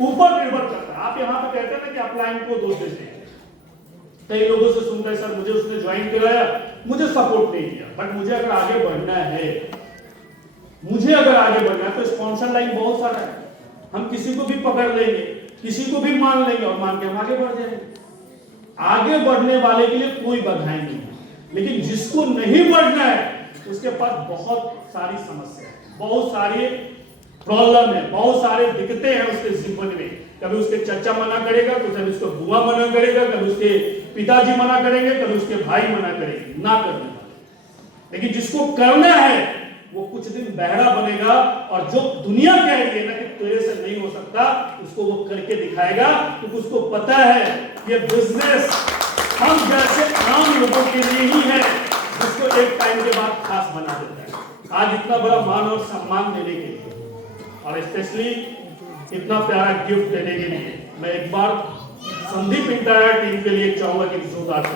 ऊपर निर्भर करता है। आप यहाँ पे कहते हैं ना कि अपलाइन को दोष देते हैं। कई लोगों से सुनते हैं सर मुझे उसने ज्वाइन कराया, मुझे सपोर्ट नहीं किया। बट मुझे अगर आगे बढ़ना है तो स्पॉन्सर लाइन बहुत सारा है। हम किसी को भी पकड़ लेंगे, किसी को भी मान लेंगे और मान के हम आगे बढ़ जाएंगे। आगे बढ़ने वाले के लिए कोई बाधाएं नहीं है, लेकिन जिसको नहीं बढ़ना है उसके पास बहुत सारी समस्या है, बहुत सारी प्रॉब्लम है, बहुत सारे दिक्कतें हैं उसके जीवन में। कभी उसके चचा मना करेगा, तो कभी उसका बुआ मना करेगा, कभी उसके पिताजी मना करेंगे, कभी उसके भाई मना करेंगे ना करने वाले। लेकिन जिसको करना है वो कुछ दिन बहरा बनेगा और जो दुनिया कह रही है ना कि तेरे से नहीं हो सकता, उसको वो करके दिखाएगा, क्योंकि उसको पता है ये बिजनेस हम जैसे आम लोगों के लिए ही है, जिसको एक टाइम के बाद खास बना देता है। आज इतना बड़ा मान और सम्मान देने के लिए और स्पेशली इतना प्यारा गिफ्ट देने के लिए मैं एक बार संदीप इंटायर टीम के लिए चाहूंगा कि जोरदार से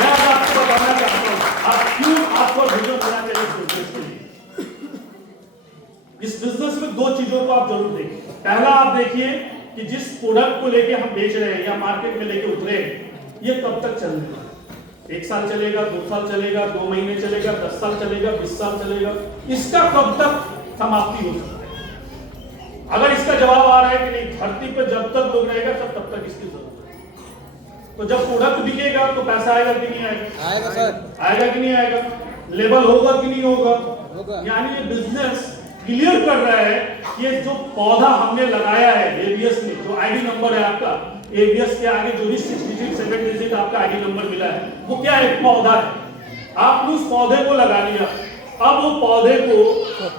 मैं आपको बताना चाहता हूं आप क्यों आपको वीडियो बना के इस बिजनेस के लिए। इस बिजनेस में दो चीजों को आप जरूर देखिए। पहला आप देखिए कि जिस प्रोडक्ट को लेके हम बेच रहे हैं या मार्केट में लेके उतरे हैं, ये कब तक चलने वाला है? 1 साल चलेगा, 2 साल चलेगा, 2 महीने चलेगा, 10 साल चलेगा, 20 साल चलेगा? इसका कब तक समाप्ति हो सकती है? अगर इसका जवाब आ रहा है कि नहीं, धरती पर जब तक लोग रहेगा तब तक इसकी जरूरत है। तो जब प्रोडक्ट बिकेगा तो पैसा आएगा कि नहीं आएगा? आएगा सर। आएगा कि नहीं आएगा? लेवल होगा कि नहीं होगा? होगा। यानी ये बिजनेस क्लियर कर रहा है कि ये जो पौधा हमने लगाया है एबीएस में, जो आईडी नंबर है आपका एबीएस के आगे जो भी 6 डिजिट 7 डिजिट आपका आईडी नंबर मिला है, वो क्या है? पौधा है। आपने उस पौधे को लगा लिया। अब वो पौधे को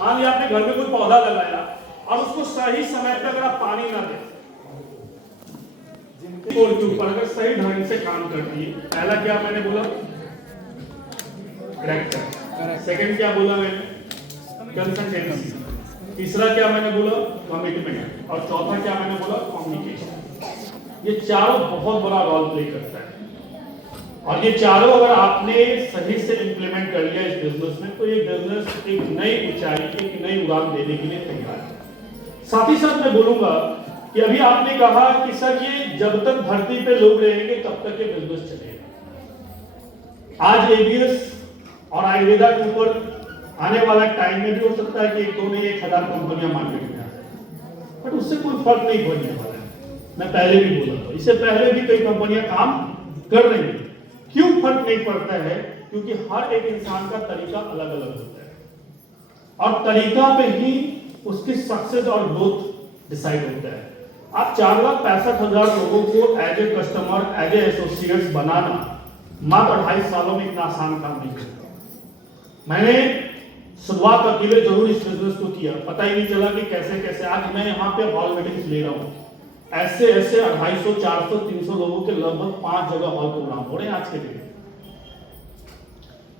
मान लिया आपने घर में कोई पौधा लगाया और उसको सही समय पर अगर आप पानी ना दें, जिनके ऊपर अगर सही ढंग से काम करती है, पहला क्या मैंने बोला? करेक्टर। सेकंड क्या बोला मैंने? कंसिस्टेंसी। तीसरा क्या मैंने बोला? कमिटमेंट। और चौथा क्या मैंने बोला? कम्युनिकेशन। ये चारों बहुत बड़ा रोल प्ले करता है और ये चारों अगर आपने सही से इंप्लीमेंट कर लिया इस बिजनेस में, तो ये बिजनेस एक नई ऊंचाई, एक नई उड़ान देने के लिए तैयार है। साथ ही साथ मैं बोलूंगा कि अभी आपने कहा कि सर ये जब तक धरती पे लोग रहेंगे तब तक ये बिजनेस चलेगा। आज एबीएस और आयुर्वेदा के ऊपर आने वाला टाइम में भी हो सकता है कि 1-2 नहीं 1000 कंपनियां मार्केट में आ जाए, बट उससे कोई फर्क नहीं पड़ने वाला है। मैं पहले भी बोला था, इससे पहले भी कई कंपनियां काम कर रही हैं। क्यों फर्क नहीं पड़ता है? क्योंकि हर एक इंसान का तरीका अलग अलग होता है और तरीका पे ही उसकी सक्सेस और ग्रोथ डिसाइड होता है। आप 4,65,000 लोगों को as a customer, as a associates बनाना मात्र 2.5 सालों में इतना आसान काम नहीं होता। मैंने शुरुआत अकेले जरूर इस बिजनेस को किया, पता ही नहीं चला कि कैसे कैसे आज मैं यहाँ पे हॉल मीटिंग्स ले रहा हूँ। ऐसे 250, 400, 300 लोगों के लगभग 5 जगह हॉल प्रोग्राम हो रहे हैं आज के दिन।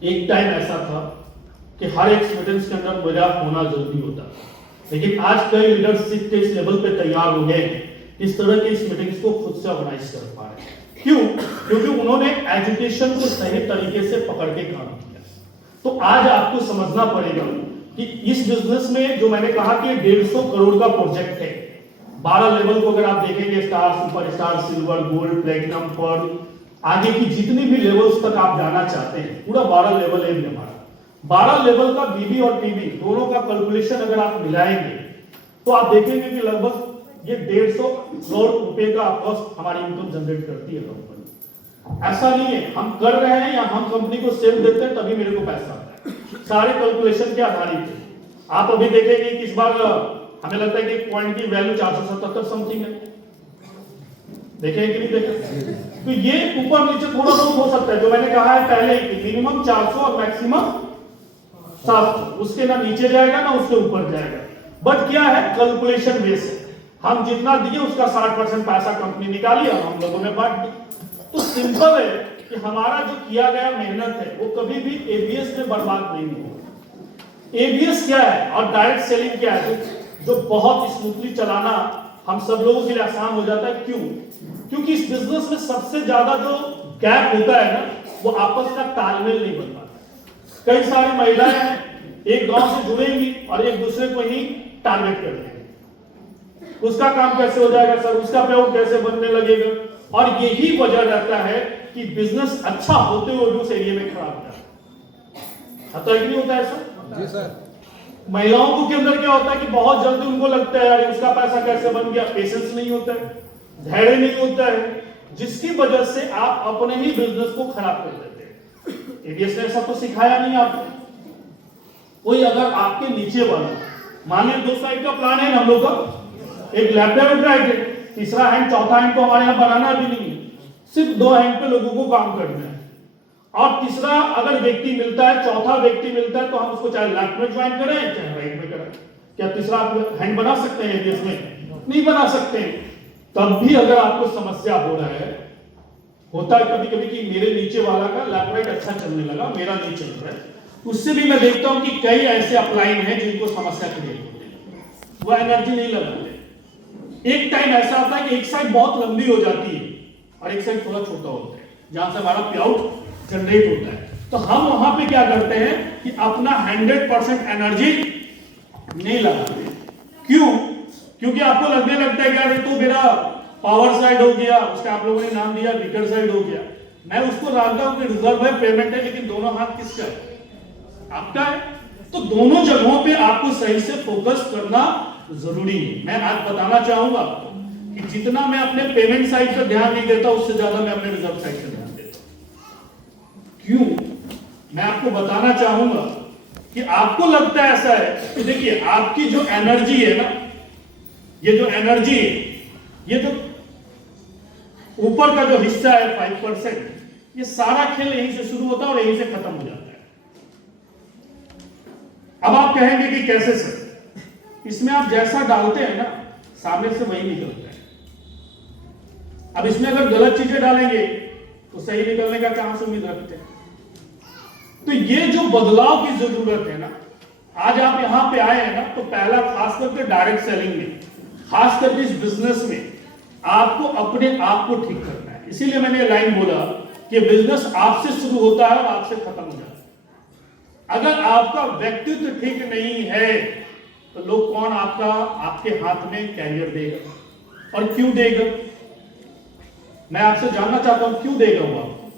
एक टाइम ऐसा था कि हर एक मीटिंग्स के अंदर मेरा होना जरूरी होता, लेकिन आज कई लीडरशिप के इस लेवल पे तैयार हो गए इस तरह के इस मीटिंग्स को खुद से ऑर्गेनाइज कर पा रहे हैं। क्यों? क्योंकि उन्होंने एजुकेशन को सही तरीके से पकड़ के काम किया। तो आज आपको समझना पड़ेगा कि इस बिजनेस में जो मैंने कहा कि 150 करोड़ का प्रोजेक्ट है, 12 लेवल को अगर आप देखेंगे, star, super star, silver, gold, platinum, pearl, आगे की जितनी भी लेवल्स तक आप जाना चाहते हैं, पूरा 12 लेवल है हमारा। 12 लेवल का बीबी और टीबी दोनों का कैलकुलेशन अगर आप मिलाएंगे तो आप देखेंगे कि लगभग ये 150 करोड़ रुपए का आपको हमारी इनकम जनरेट करती है कंपनी। ऐसा नहीं है हम कर रहे हैं या हम कंपनी को सेल देते हैं तभी मेरे को पैसा आता है, सारे कैलकुलेशन के आधारित है। आप अभी देखेंगे कि इस बार हमें लगता है कि पॉइंट की वैल्यू 477 समथिंग है, देखें कि नहीं देखें? तो ये ऊपर नीचे थोड़ा बहुत हो सकता है, जो मैंने कहा है पहले कि मिनिमम 400 और मैक्सिमम 700, उसके ना नीचे जाएगा ना उसके ऊपर जाएगा। बट क्या है, कैलकुलेशन बेस है, हम जितना दिए उसका 60% पैसा कंपनी निकाली और हम लोगों ने बांट दिया। तो सिंपल है कि हमारा जो किया गया मेहनत है वो कभी भी एबीएस में बर्बाद नहीं होगा। एबीएस क्या है और डायरेक्ट सेलिंग क्या है, जो बहुत स्मूथली चलाना हम सब लोगों के लिए आसान हो जाता है। क्यों? क्योंकि इस बिजनेस में सबसे ज्यादा जो गैप होता है ना, वो आपस का तालमेल नहीं बन पाता। कई सारी महिलाएं एक गांव से जुड़ेंगी और एक दूसरे को ही टारगेट कर देंगे, उसका काम कैसे हो जाएगा सर, उसका पेआउट कैसे बनने लगेगा, और यही वजह रहता है कि बिजनेस अच्छा होते हुए भी उस एरिया में खराब होता है। तो नहीं होता है सर? जी सर। महिलाओं के अंदर क्या होता है कि बहुत जल्दी उनको लगता है यार उसका पैसा कैसे बन गया, पेशेंस नहीं होता है, धैर्य नहीं होता है, जिसकी वजह से आप अपने ही बिजनेस को खराब कर देते हैं। एबीएस ने ऐसा तो सिखाया नहीं आपको। कोई अगर आपके नीचे वाला, मान लीजिए 2 साइड का प्लान है हम लोग का, एक लेफ्ट हैंड राइट है, तीसरा हैंड चौथा हैंड को हमारे यहाँ बनाना भी नहीं है, सिर्फ 2 हैंड पे लोगों को काम करना है। और तीसरा अगर व्यक्ति मिलता है, चौथा व्यक्ति मिलता है, तो हम उसको चाहे लेफ्ट में ज्वाइन करें चाहे राइट में करें। क्या तीसरा आप हैंड बना सकते हैं एबीएस में? नहीं बना सकते। तब भी अगर आपको समस्या हो रहा है, होता है कभी कभी कि मेरे नीचे वाला का लेफ्ट राइट अच्छा चलने लगा, मेरा नहीं चल रहा है, उससे भी मैं देखता हूं कि कई ऐसे अपलाइन हैं जिनको समस्या क्रिएट होती है, वो एनर्जी नहीं लगाते। एक टाइम ऐसा आता है कि एक साइड बहुत लंबी हो जाती है और एक साइड थोड़ा छोटा होता है, जहां से हमारा पेआउट जनरेट होता है। तो हम वहां पे क्या करते हैं कि अपना 100% एनर्जी नहीं लगाते। क्यों? क्योंकि आपको लगने लगता है कि यार तो मेरा पावर साइड हो गया, उसका आप लोगों ने नाम दिया वीकर साइड हो गया। मैं उसको जानता हूं कि रिजर्व है, पेमेंट है, लेकिन दोनों हाथ किसका है? आपका है। तो दोनों जगहों पे आपको सही से फोकस करना जरूरी है। मैं आज बताना चाहूंगा आपको कि जितना मैं अपने पेमेंट साइड पर ध्यान नहीं देता, उससे ज्यादा मैं अपने रिजर्व साइड पर ध्यान देता हूं। क्यों? मैं आपको बताना चाहूंगा कि आपको लगता है ऐसा है कि देखिए आपकी जो एनर्जी है ना, ये जो एनर्जी है, ये जो ऊपर का जो हिस्सा है 5%, ये सारा खेल यहीं से शुरू होता है और यहीं से खत्म हो जाता है। अब आप कहेंगे कि कैसे सर? इसमें आप जैसा डालते हैं ना, सामने से वही निकलता है। अब इसमें अगर गलत चीजें डालेंगे तो सही निकलने का कहां से उम्मीद रखते हैं? तो ये जो बदलाव की जरूरत है ना, आज आप यहां पे आए हैं ना, तो पहला खास करके डायरेक्ट सेलिंग में, खास करके इस बिजनेस में आपको अपने आप को ठीक करना है। इसीलिए मैंने लाइन बोला कि बिजनेस आपसे शुरू होता है और आपसे खत्म हो जाता है। अगर आपका व्यक्तित्व ठीक नहीं है तो लोग कौन आपके हाथ में कैरियर देगा, और क्यों देगा? मैं आपसे जानना चाहता हूं क्यों देगा वो आपको?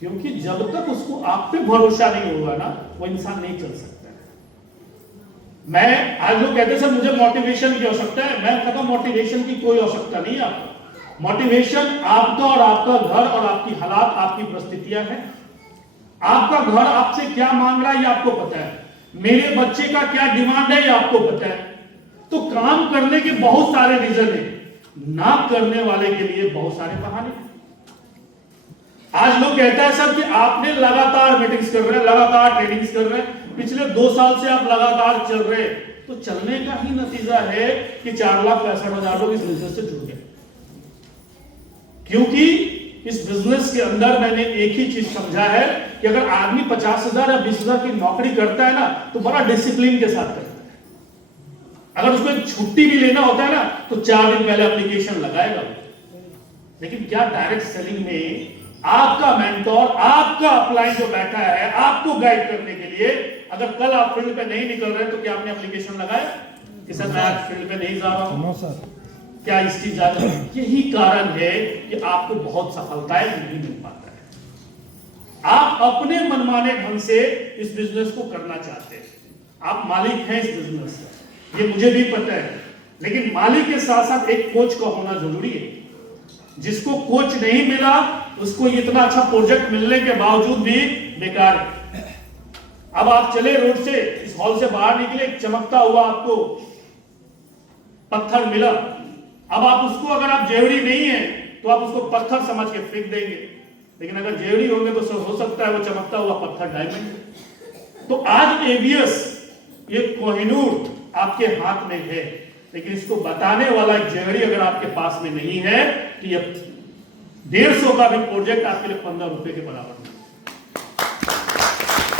क्योंकि जब तक उसको आप पे भरोसा नहीं होगा ना, वो इंसान नहीं चल सकता। मैं आज लोग कहते हैं सर मुझे मोटिवेशन की आवश्यकता है, मैं कहता हूं मोटिवेशन की कोई आवश्यकता नहीं है आपको। मोटिवेशन आपका और आपका घर और आपकी हालात, आपकी परिस्थितियां हैं। आपका घर आपसे क्या मांग रहा है ये आपको पता है, मेरे बच्चे का क्या डिमांड है ये आपको पता है। तो काम करने के बहुत सारे रीजन है, ना करने वाले के लिए बहुत सारे बहाने। आज लोग कहता है सर कि आपने लगातार मीटिंग्स कर रहे हैं, लगातार ट्रेनिंग्स कर रहे हैं, पिछले 2 साल से आप लगातार चल रहे हैं, तो चलने का ही नतीजा है कि 4,65,000 लोग इस बिजनेस से जुड़ गए। क्योंकि इस बिजनेस के अंदर मैंने एक ही चीज समझा है कि अगर आदमी 50,000 या 20,000 की नौकरी करता है ना, तो बड़ा डिसिप्लिन के साथ करता है। अगर उसको छुट्टी भी लेना होता है ना, तो 4 दिन पहले एप्लीकेशन लगाएगा। लेकिन क्या डायरेक्ट सेलिंग में आपका मेंटोर, आपका अपलाइन जो बैठा है आपको गाइड करने के लिए, अगर कल आप फील्ड पे नहीं निकल रहे तो क्या आपने एप्लीकेशन लगाया कि सर मैं आज फील्ड पे नहीं जा रहा हूं? No sir. क्या इस चीज यही कारण है कि आपको बहुत सफलताएं नहीं मिल पाता है। आप अपने मनमाने ढंग से इस बिजनेस को करना चाहते हैं। आप मालिक हैं इस बिजनेस का, ये मुझे भी पता है, लेकिन मालिक के साथ साथ एक कोच का होना जरूरी है। जिसको कोच नहीं मिला उसको इतना अच्छा प्रोजेक्ट मिलने के बावजूद भी बेकार है। अब आप चले रोड से, इस हॉल से बाहर निकले, चमकता हुआ आपको पत्थर मिला, अब आप उसको, अगर आप जेवड़ी नहीं है तो आप उसको पत्थर समझ के फेंक देंगे, लेकिन अगर जेवड़ी होंगे तो हो सकता है वो चमकता हुआ पत्थर डायमंड है। तो आज एबीएस ये कोहिनूर आपके हाथ में है, लेकिन इसको बताने वाला एक जेवड़ी अगर आपके पास में नहीं है तो ये 150 का भी प्रोजेक्ट आपके लिए 15 रुपए के बराबर है।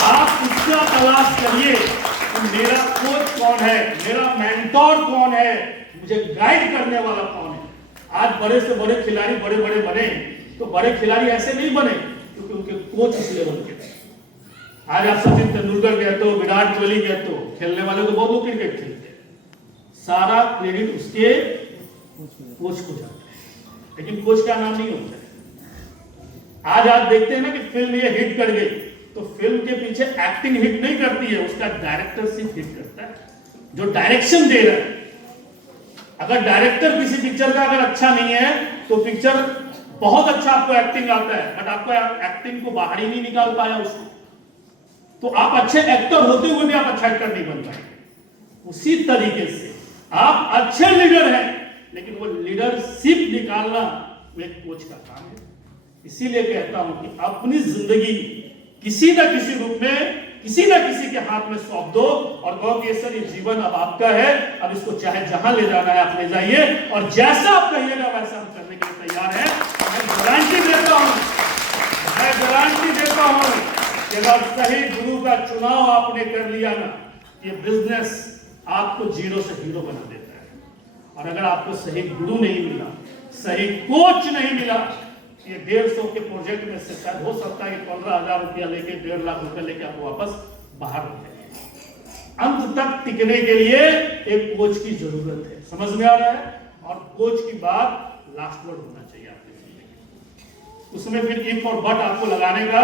आप इसका तलाश करिए कि मेरा कोच कौन है, मेरा मेंटोर कौन है, मुझे गाइड करने वाला कौन है। आज बड़े से बड़े खिलाड़ी बड़े बड़े बने, तो बड़े खिलाड़ी ऐसे नहीं बने क्योंकि उनके कोच इस लेवल के थे। आज आप सचिन तेंदुलकर कहते हो, विराट कोहली कहते हो, खेलने वाले तो बहुत लोग क्रिकेट खेलते हैं, सारा क्रेडिट उसके कोच को जाता है, लेकिन कोच का नाम नहीं होता है। आज आप देखते हैं ना कि फिल्म ये हिट कर गई, तो फिल्म के पीछे एक्टिंग हिट नहीं करती है, उसका डायरेक्टरशिप हिट करता है, जो डायरेक्शन दे रहा है। अगर डायरेक्टर किसी पिक्चर का अगर अच्छा नहीं है तो पिक्चर बहुत अच्छा, आपको एक्टिंग आता है बट आपको एक्टिंग को बाहर ही नहीं निकाल पाया उसको, तो आप अच्छे एक्टर होते हुए भी आप अच्छा एक्टर नहीं बन पाएंगे। उसी तरीके से आप अच्छे लीडर हैं, लेकिन वो लीडरशिप निकालना वो एक कोच का काम है। इसीलिए कहता हूं कि अपनी जिंदगी किसी न किसी रूप में किसी न किसी के हाथ में सौंप दो और कहो कि सर ये जीवन अब आपका है, अब इसको चाहे जहां ले जाना है आप ले जाइए, और जैसा आप कहिएगा वैसा हम करने के लिए तैयार हैं। मैं गारंटी देता हूं कि अगर सही गुरु का चुनाव आपने कर लिया ना, ये बिजनेस आपको जीरो से हीरो बना देता है। और अगर आपको सही गुरु नहीं मिला, सही कोच नहीं मिला, ये 150 के प्रोजेक्ट में से शायद हो सकता है कि 15,000 रुपया लेके 1.5 लाख रुपया लेके आप वापस बाहर हो जाएंगे। अंत तक टिकने के लिए एक कोच की जरूरत है, समझ में आ रहा है? और कोच की बात लास्ट वर्ड होना चाहिए आपकी जिंदगी, उसमें फिर इफ और बट आपको लगाने का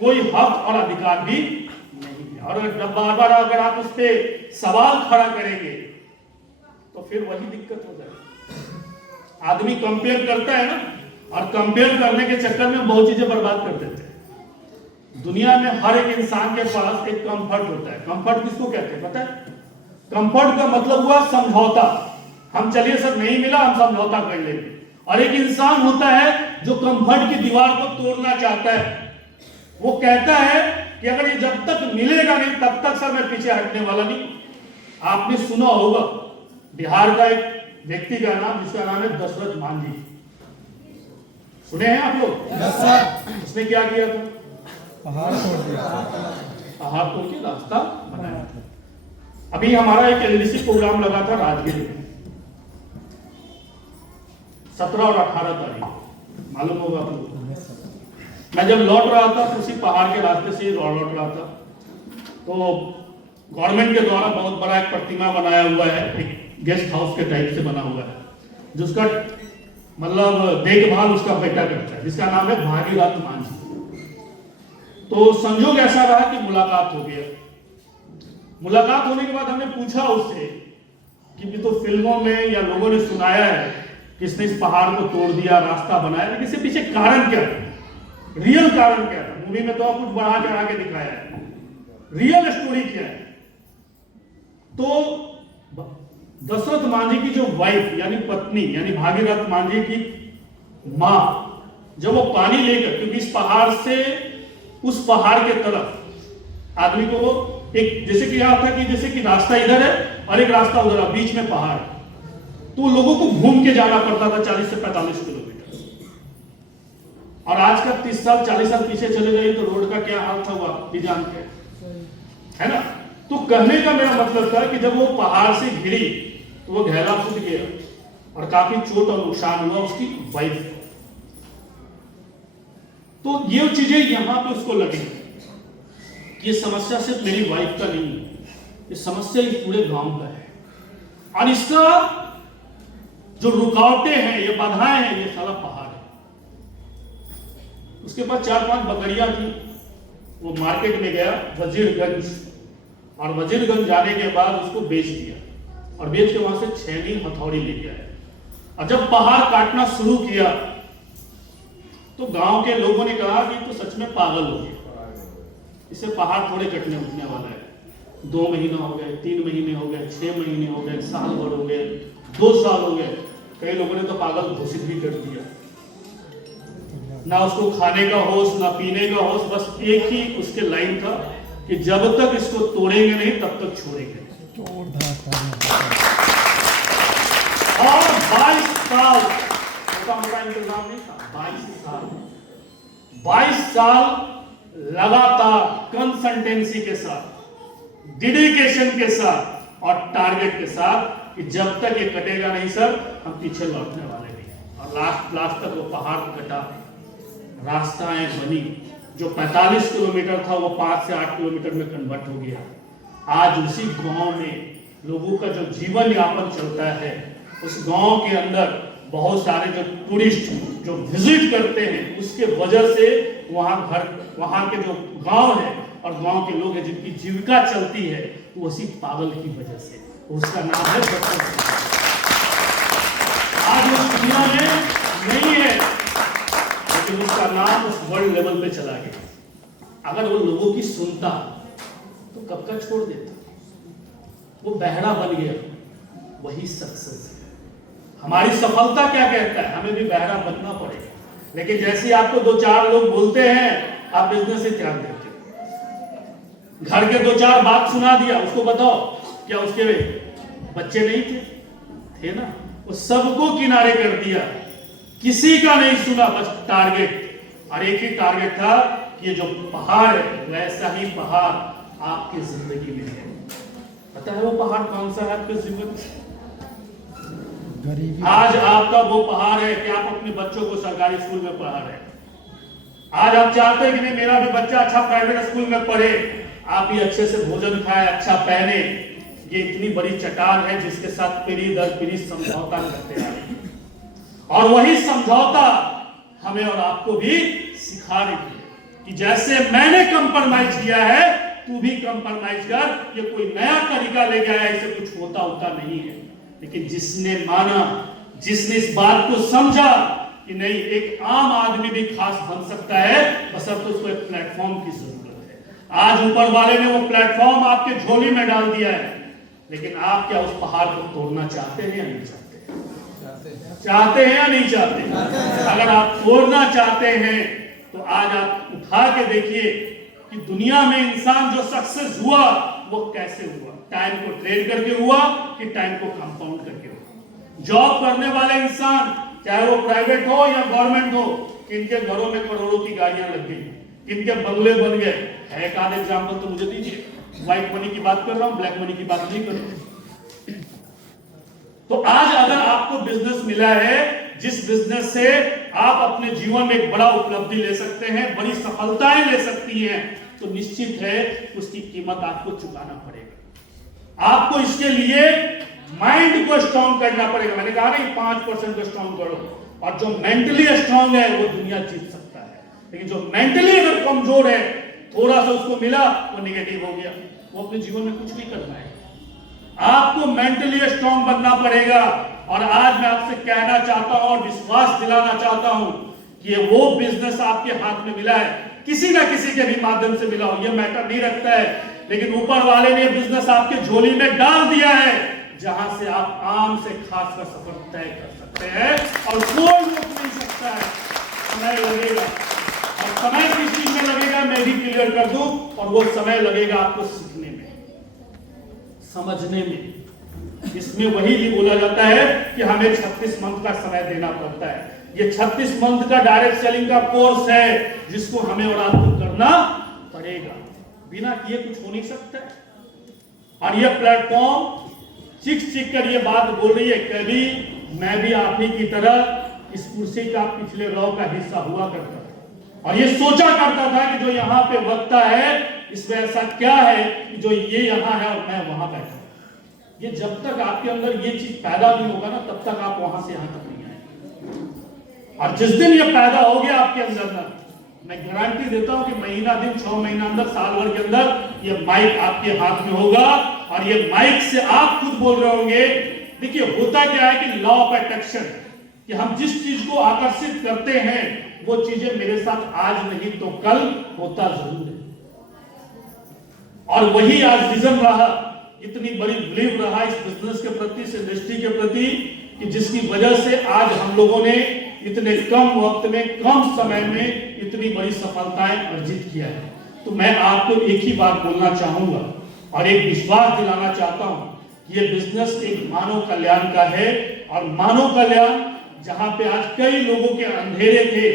कोई हक और अधिकार भी नहीं है। और बार बार अगर आप उस पर सवाल खड़ा करेंगे तो फिर वही दिक्कत हो जाएगी। आदमी कंपेयर करता है ना, और कंपेयर करने के चक्कर में बहुत चीजें बर्बाद कर देते हैं। दुनिया में हर एक इंसान के पास एक कंफर्ट होता है। कंफर्ट किसको कहते हैं पता है? कंफर्ट का मतलब हुआ समझौता। हम चलिए सर नहीं मिला, हम समझौता कर लेंगे। और एक इंसान होता है जो कंफर्ट की दीवार को तोड़ना चाहता है। वो कहता है कि अगर ये जब तक मिलेगा नहीं तब तक सर मैं पीछे हटने वाला नहीं। आपने सुना होगा बिहार का एक व्यक्ति का नाम, जिसका नाम है दशरथ मांझी। सुने हैं आप लोग? उसने क्या किया था? पहाड़ तोड़ दिया, पहाड़ तोड़ के रास्ता बनाया। अभी हमारा एक एलडीसी प्रोग्राम लगा था राजगीर में, 17 और 18 तारीख, मालूम होगा आप लोगों को। मैं जब लौट रहा था तो उसी पहाड़ के रास्ते से लौट रहा था, तो गवर्नमेंट के द्वारा बहुत बड़ा एक प्रतिमा बनाया हुआ है, एक गेस्ट हाउस के टाइप से बना हुआ है, जिसका मतलब देखभाल उसका बेटा करता है, जिसका नाम है भागीरथ मांझी। तो संजोग ऐसा रहा कि मुलाकात हो गया। मुलाकात होने के बाद हमने पूछा उससे कि तो फिल्मों में या लोगों ने सुनाया है कि इसने इस पहाड़ को तोड़ दिया, रास्ता बनाया, लेकिन इसके पीछे कारण क्या था, रियल कारण क्या था? मूवी में तो कुछ बढ़ा चढ़ा के दिखाया है, रियल स्टोरी क्या है? तो दशरथ मांझी की जो वाइफ यानी पत्नी यानी भागीरथ मांझी की मां, जब वो पानी लेकर, क्योंकि इस पहाड़ से उस पहाड़ के तरफ आदमी को वो एक, जैसे कि यहां था कि जैसे कि रास्ता इधर है और एक रास्ता उधर है, बीच में पहाड़ है, तो लोगों को घूम के जाना पड़ता था 40 से 45 किलोमीटर। और आज का 30 साल 40 साल पीछे चले गए तो रोड का क्या हाल था वो आप भी जानते हैं, है ना? तो कहने का मेरा मतलब था कि जब वो पहाड़ से गिरी तो वो गहरा फूट गया और काफी चोट और नुकसान हुआ उसकी वाइफ को। तो ये चीजें यहां पे उसको लगी कि ये समस्या सिर्फ मेरी वाइफ का नहीं है, ये समस्या इस पूरे गांव का है, और इसका जो रुकावटें हैं, ये बाधाएं हैं, ये सारा पहाड़ है। उसके बाद 4-5 बकरियां थी, वो मार्केट में गया वजीरगंज, और वजीरगंज जाने के बाद उसको बेच दिया, और बेच के वहां से छेनी हथौड़ी लेके आया। और जब पहाड़ काटना शुरू किया तो गांव के लोगों ने कहा कि तो सच में पागल हो गया, इसे पहाड़ थोड़े कटने उठने वाला है। 2 महीना हो गए, 3 महीने हो गए, 6 महीने हो गए, साल भर हो गए, 2 साल हो गए, कई लोगों ने तो पागल घोषित भी कर दिया। ना उसको खाने का होश, ना पीने का होश, बस एक ही उसके लाइन था कि जब तक इसको तोड़ेंगे नहीं तब तक छोड़ेंगे। और 22 साल मोटा मोटा इंतजाम नहीं था, 22 साल लगातार कंसल्टेंसी के साथ, डेडिकेशन के साथ और टारगेट के साथ कि जब तक ये कटेगा नहीं सर, हम पीछे लौटने वाले नहीं। और लास्ट तक वो पहाड़ कटा, रास्ताएं बनी, जो 45 किलोमीटर था वो 5 से 8 किलोमीटर में कन्वर्ट हो गया। आज उसी गांव में लोगों का जो जीवन यापन चलता है, उस गांव के अंदर बहुत सारे जो टूरिस्ट जो विजिट करते हैं, उसके वजह से वहां के जो गांव है और गांव के लोग हैं जिनकी जीविका चलती है, वो उसी पागल की वजह से, उसका नाम है डॉक्टर सिंह। आज उस दुनिया में नहीं है, लेकिन उसका नाम उस वर्ल्ड लेवल पे चला गया। अगर वो लोगों की सुनता तो कब का छोड़ देता। वो बहरा बन गया, वही सक्सेस है। हमारी सफलता क्या कहता है, हमें भी बहरा बनना पड़ेगा। लेकिन जैसे ही आपको 2-4 लोग बोलते हैं, आप बिजनेस से त्याग देते हो। घर के 2-4 बात सुना दिया, उसको बताओ क्या उसके बच्चे नहीं थे ना, वो सबको किनारे कर दिया, किसी का नहीं सुना, बस टारगेट। और एक ही टारगेट था कि ये जो पहाड़ है वैसा ही पहाड़ आपकी जिंदगी में है। पता है वो पहाड़ कौन सा है आपकी जिंदगी? गरीबी। आज आपका वो पहाड़ है कि आप अपने बच्चों को सरकारी स्कूल में पढ़ा रहे हैं। आज आप चाहते हैं कि नहीं मेरा भी बच्चा अच्छा प्राइवेट स्कूल में पढ़े, आप भी अच्छे से भोजन खाए, अच्छा पहने। ये इतनी बड़ी चट्टान है जिसके साथ पीढ़ी दर पीढ़ी समझौता करते आ रहे हैं, और वही समझौता हमें और आपको भी सिखा रही है कि जैसे मैंने कंप्रोमाइज किया है, तू भी कंप्रोमाइज कर। ये कोई नया तरीका ले गया है, इसे कुछ होता नहीं है। लेकिन जिसने माना, जिसने इस बात को समझा कि नहीं एक आम आदमी भी खास बन सकता है, बशर्ते उसको एक प्लेटफॉर्म की जरूरत है। आज ऊपर वाले ने वो प्लेटफॉर्म आपके झोली में डाल दिया है, लेकिन आप क्या उस पहाड़ को तोड़ना चाहते हैं या नहीं चाहते? चाहते हैं या नहीं चाहते? अगर आप तोड़ना चाहते हैं तो आज आप उठा के देखिए कि दुनिया में इंसान जो सक्सेस हुआ वो कैसे हुआ। टाइम को ट्रेड करके हुआ कि टाइम को कंपाउंड करके हुआ। जॉब करने वाले इंसान, चाहे वो प्राइवेट हो या गवर्नमेंट हो, किनके घरों में करोड़ों की गाड़ियां लग गई, किनके बंगले बन गए। एक आध एग्जाम्पल तो मुझे दीजिए। व्हाइट मनी की बात कर रहा हूं, ब्लैक मनी की बात नहीं कर रहा। तो आज अगर आपको बिजनेस मिला है, जिस बिजनेस से आप अपने जीवन में एक बड़ा उपलब्धि ले सकते हैं, बड़ी सफलताएं ले सकती हैं, तो निश्चित है उसकी कीमत आपको चुकाना पड़ेगा। आपको इसके लिए माइंड को स्ट्रॉन्ग करना पड़ेगा। मैंने कहा नहीं 5% को स्ट्रॉन्ग करो, और जो मेंटली स्ट्रॉन्ग है वो दुनिया जीत सकता है। लेकिन जो मेंटली अगर कमजोर है, थोड़ा सा उसको मिला वो निगेटिव हो गया, वो अपने जीवन में कुछ नहीं कर पाएगा। आपको मेंटली स्ट्रॉन्ग बनना पड़ेगा। और आज मैं आपसे कहना चाहता हूं और विश्वास दिलाना चाहता हूं कि ये वो बिजनेस आपके हाथ में मिला है, किसी ना किसी के भी माध्यम से मिला हो, ये मैटर नहीं रखता है, लेकिन ऊपर वाले ने बिजनेस आपके झोली में डाल दिया है, जहां से आप आम से खास का सफर तय कर सकते हैं और कोई रोक नहीं सकता है। समय लगेगा, और समय किस चीज में लगेगा मैं भी क्लियर कर दूं, और वो समय लगेगा आपको सीखने में, समझने में। इसमें वही भी बोला जाता है कि हमें 36 मंथ का समय देना पड़ता है। ये 36 मंथ का डायरेक्ट सेलिंग का कोर्स है, जिसको हमें और आपको करना पड़ेगा। बिना किए कुछ हो नहीं सकता है। और ये प्लेटफॉर्म चिक कर ये बात बोल रही है, कभी मैं भी आप ही की तरह इस कुर्सी का पिछले रॉ का हिस्सा हुआ करता था, और ये सोचा करता था कि जो यहाँ पे वक्ता है इसमें ऐसा क्या है कि जो ये यहाँ है और मैं वहां बैठा। ये जब तक आपके अंदर ये चीज पैदा नहीं होगा ना, तब तक आप वहां से यहां तक नहीं आएंगे। और जिस दिन ये पैदा हो गया आपके अंदर ना, मैं गारंटी देता हूं कि महीना दिन 6 महीना अंदर साल भर के अंदर ये माइक आपके हाथ में होगा और ये माइक से आप खुद बोल रहे होंगे। देखिए होता क्या है कि लॉ ऑफ अट्रैक्शन, कि हम जिस चीज को आकर्षित करते हैं वो चीजें मेरे साथ आज नहीं तो कल होता जरूर है। और वही आज रीजन रहा, इतनी बड़ी बिलीव रहा इस बिजनेस के प्रति, इस इंडस्ट्री के प्रति, कि जिसकी वजह से आज हम लोगों ने इतने कम वक्त में, कम समय में इतनी बड़ी सफलताएं अर्जित किया है। तो मैं आपको एक ही बात बोलना चाहूंगा और एक विश्वास दिलाना चाहता हूं कि ये बिजनेस एक मानव कल्याण का है, और मानव कल्याण जहां पे आज कई लोगों के अंधेरे थे,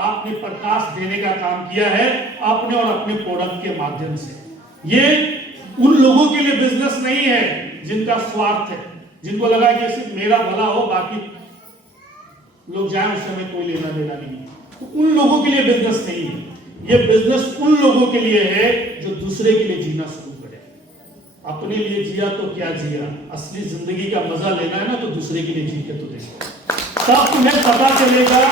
आपने प्रकाश देने का काम किया है अपने और अपने प्रोडक्ट के माध्यम से। ये उन लोगों के लिए बिजनेस नहीं है जिनका स्वार्थ है, जिनको लगा कि सिर्फ मेरा भला हो, बाकी लोग जाए उस समय कोई लेना देना नहीं। तो उन लोगों के लिए बिजनेस नहीं है, ये बिजनेस उन लोगों के लिए है जो दूसरे के लिए जीना शुरू करे। अपने लिए जिया तो क्या जिया, असली जिंदगी का मजा लेना है ना तो दूसरे के लिए जी के तो देखो, तब तुम्हें पता चलेगा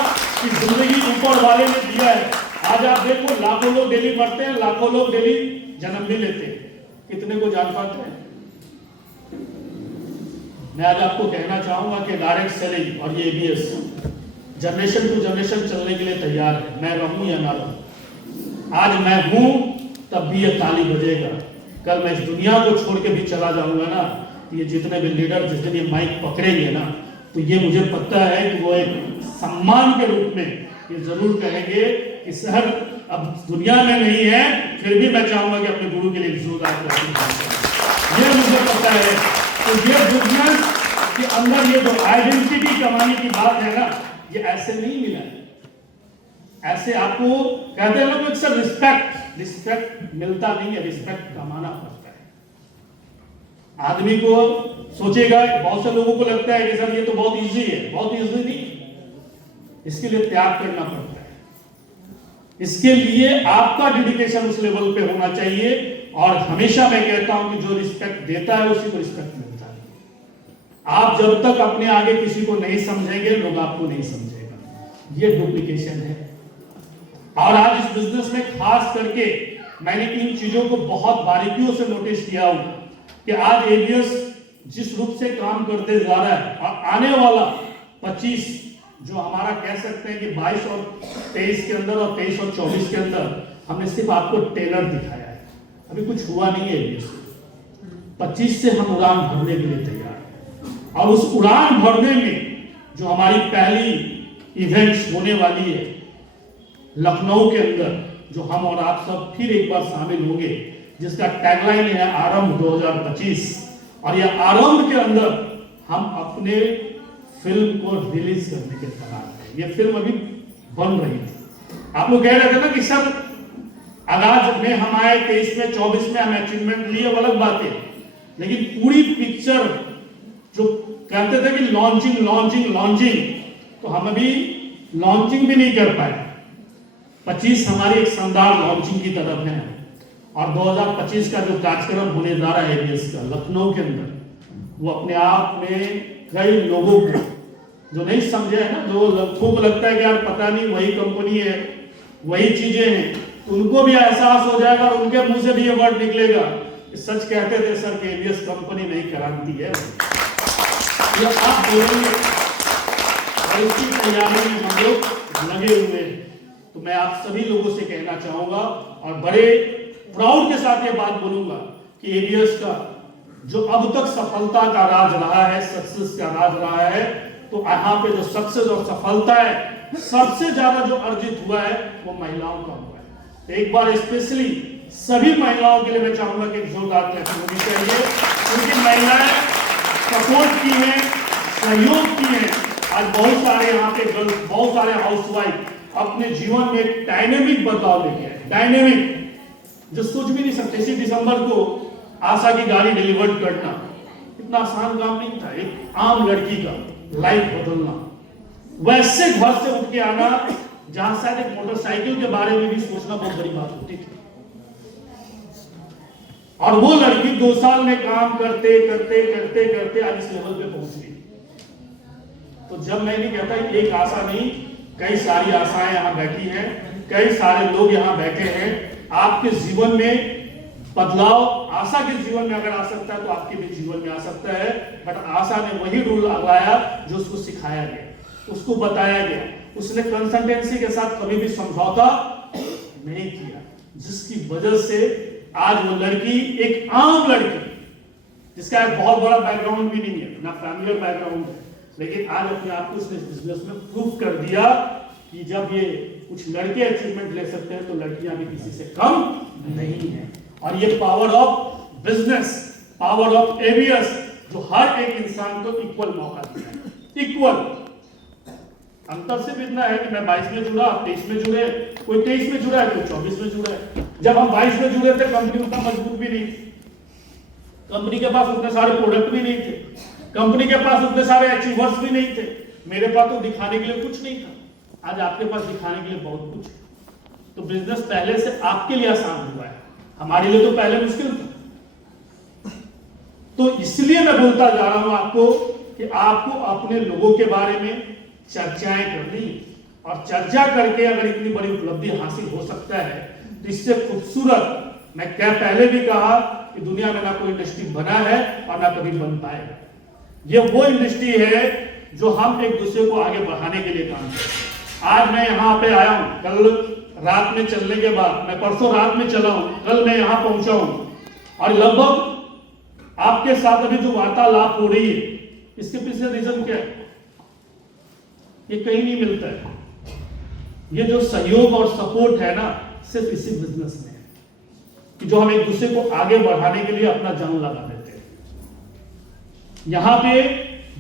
कि जिंदगी ऊपर वाले ने दिया है। आज आप देखो लाखों लोग डेली मरते हैं, लाखों लोग डेली जन्म भी लेते हैं, कितने को जान पाते हैं? मैं आज आपको कहना चाहूंगा कि डायरेक्ट सेलिंग और ये एबीएस जनरेशन टू जनरेशन चलने के लिए तैयार है। मैं रहूं या ना रहूं, आज मैं हूं तब भी ये ताली बजेगा, कल मैं इस दुनिया को छोड़ के भी चला जाऊंगा ना, ये जितने भी लीडर जिस दिन ये माइक पकड़ेंगे ना, तो ये मुझे पता है कि वो एक सम्मान के रूप में ये जरूर कहेंगे कि सर अब दुनिया में नहीं है, फिर भी मैं चाहूंगा कि अपने गुरु के लिए जोरदार ताली। ये मुझे पता है। तो ये बिजनेस के अंदर ये जो आइडेंटिटी कमाने की बात है ना, ये ऐसे नहीं मिला है। ऐसे आपको कहते हैं लोग सर रिस्पेक्ट मिलता नहीं है, रिस्पेक्ट कमाना पड़ता है। आदमी को सोचेगा, बहुत से लोगों को लगता है कि सर ये तो बहुत इजी है, बहुत इजी नहीं, इसके लिए त्याग करना पड़ता है। इसके लिए आपका डेडिकेशन उस लेवल पे होना चाहिए। और हमेशा मैं कहता हूं कि जो रिस्पेक्ट देता है उसी को रिस्पेक्ट मिलता है। आप जब तक अपने आगे किसी को नहीं समझेंगे, लोग आपको नहीं समझेगा, ये डुप्लीकेशन है। और आज इस बिजनेस में खास करके मैंने इन चीजों को बहुत बारीकियों से नोटिस किया हूं कि आज एबीएस जिस रूप से काम करते जा रहा है, और आने वाला 25 जो हमारा कह सकते हैं कि 22 और 23 के अंदर और 23 और 24 के अंदर हमने सिर्फ आपको टेलर दिखाया है, अभी कुछ हुआ नहीं है एबीएस। 25 से हम उड़ान भरने के लिए तैयार हैं, और उस उड़ान भरने में जो हमारी पहली इवेंट्स होने वाली है लखनऊ के अंदर, जो हम और आप सब फिर एक बार शामिल होंगे, जिसका टैगलाइन है आरंभ 2025। और यह आरंभ के अंदर हम अपने फिल्म को रिलीज करने के तैयार हैं। ये फिल्म अभी बन रही थी, आप लोग कह रहे थे ना कि सर आगाज में हम आए 23 में 24 में हम अचीवमेंट लिए, वो अलग बात है, लेकिन पूरी पिक्चर जो कहते थे कि लॉन्चिंग लॉन्चिंग लॉन्चिंग, तो हम अभी लॉन्चिंग भी नहीं कर पाए। 25 हमारी एक शानदार लॉन्चिंग की तरफ है, और 2025 का जो कार्यक्रम होने जा रहा है एबीएस का लखनऊ के अंदर, वो अपने आप में कई लोगों को जो नहीं समझे है ना, जो लोगों को लगता है कि यार पता नहीं वही कंपनी है, वही चीजें हैं, तो उनको भी एहसास हो जाएगा और उनके मुंह से भी ये वर्ड निकलेगा, सच कहते थे सर कि एबीएस कंपनी नहीं क्रांति है, ये आप बोलेंगे। और इसकी तैयारी में हम लोग लगे हुए हैं। तो मैं आप सभी लोगों से कहना चाहूंगा और बड़े प्राउड के साथ ये बात बोलूंगा कि एबीएस का जो अब तक सफलता का राज रहा है, सक्सेस का राज रहा है, तो यहाँ पे जो सक्सेस और सफलता है, सबसे ज्यादा जो अर्जित हुआ है वो महिलाओं का हुआ है। तो एक बार स्पेशली सभी महिलाओं के लिए मैं चाहूंगा कि जोरदार क्लैपिंग होनी चाहिए, क्योंकि महिलाएं सपोर्ट की हैं, सहयोग की हैं। आज बहुत सारे यहाँ पे गर्ल्स, बहुत सारे हाउसवाइफ अपने जीवन में एक डायनेमिक बदलाव लेके आए, डायनेमिक जो सोच भी नहीं सकते। इसी दिसंबर को आशा की गाड़ी डिलीवर करना इतना आसान काम नहीं था, एक आम लड़की का लाइफ बदलना, वैसे घर से उठ के आना जहां शायद एक मोटरसाइकिल के बारे में भी सोचना बहुत बड़ी बात होती थी, और वो लड़की 2 साल में काम करते करते करते करते आज इस लेवल पे पहुंच गई। तो जब मैं नहीं कहता एक आशा नहीं, कई सारी आशाएं यहां बैठी हैं, कई सारे लोग यहाँ बैठे हैं, आपके जीवन में बदलाव आशा के जीवन में अगर आ सकता है तो आपके भी जीवन में आ सकता है। बट आशा ने वही रूल लगाया जो उसको सिखाया गया, उसको बताया गया। उसने कंसल्टेंसी के साथ कभी भी समझौता नहीं किया, जिसकी वजह से आज वो लड़की एक आम लड़की, जिसका एक बहुत बड़ा बैकग्राउंड भी नहीं है, ना फैमिली बैकग्राउंड है, लेकिन आज अपने आप को उसने बिजनेस में प्रूव कर दिया कि जब ये कुछ लड़के अचीवमेंट ले सकते हैं तो लड़कियां भी किसी से कम नहीं है। और ये power of business, power of ABS, जो हर एक इंसान को इक्वल मौका दिया है। इक्वल अंतर सिर्फ इतना है कि मैं 22 में जुड़ा, 23 में जुड़े, कोई 23 में जुड़ा है, कोई 24 में जुड़ा है। जब हम 22 में जुड़े थे कंपनी उतना मजबूत भी नहीं थी, कंपनी के पास उतने सारे प्रोडक्ट भी नहीं थे, कंपनी के पास उतने सारे अचीवर्स भी नहीं थे, मेरे पास तो दिखाने के लिए कुछ नहीं था। आज आपके पास दिखाने के लिए बहुत कुछ है। तो बिजनेस पहले से आपके लिए आसान हुआ है, हमारे लिए तो पहले मुश्किल था। तो इसलिए मैं बोलता जा रहा हूं आपको कि आपको अपने लोगों के बारे में चर्चाएं करनी, और चर्चा करके अगर इतनी बड़ी उपलब्धि हासिल हो सकता है तो इससे खूबसूरत, मैं क्या पहले भी कहा कि दुनिया में ना कोई इंडस्ट्री बना है और ना कभी बन पाएगा। ये वो इंडस्ट्री है जो हम एक दूसरे को आगे बढ़ाने के लिए काम करते हैं। आज मैं यहाँ पे आया हूँ, कल रात में चलने के बाद, मैं परसों रात में चला हूँ, कल मैं यहाँ पहुंचा हूँ, और लगभग आपके साथ अभी जो वार्तालाप हो रही है, इसके पीछे रीजन क्या है? ये कहीं नहीं मिलता है। ये जो सहयोग और सपोर्ट है ना, सिर्फ इसी बिजनेस में है, कि जो हम एक दूसरे को आगे बढ़ाने के लिए अपना जान लगा देते हैं। यहाँ पे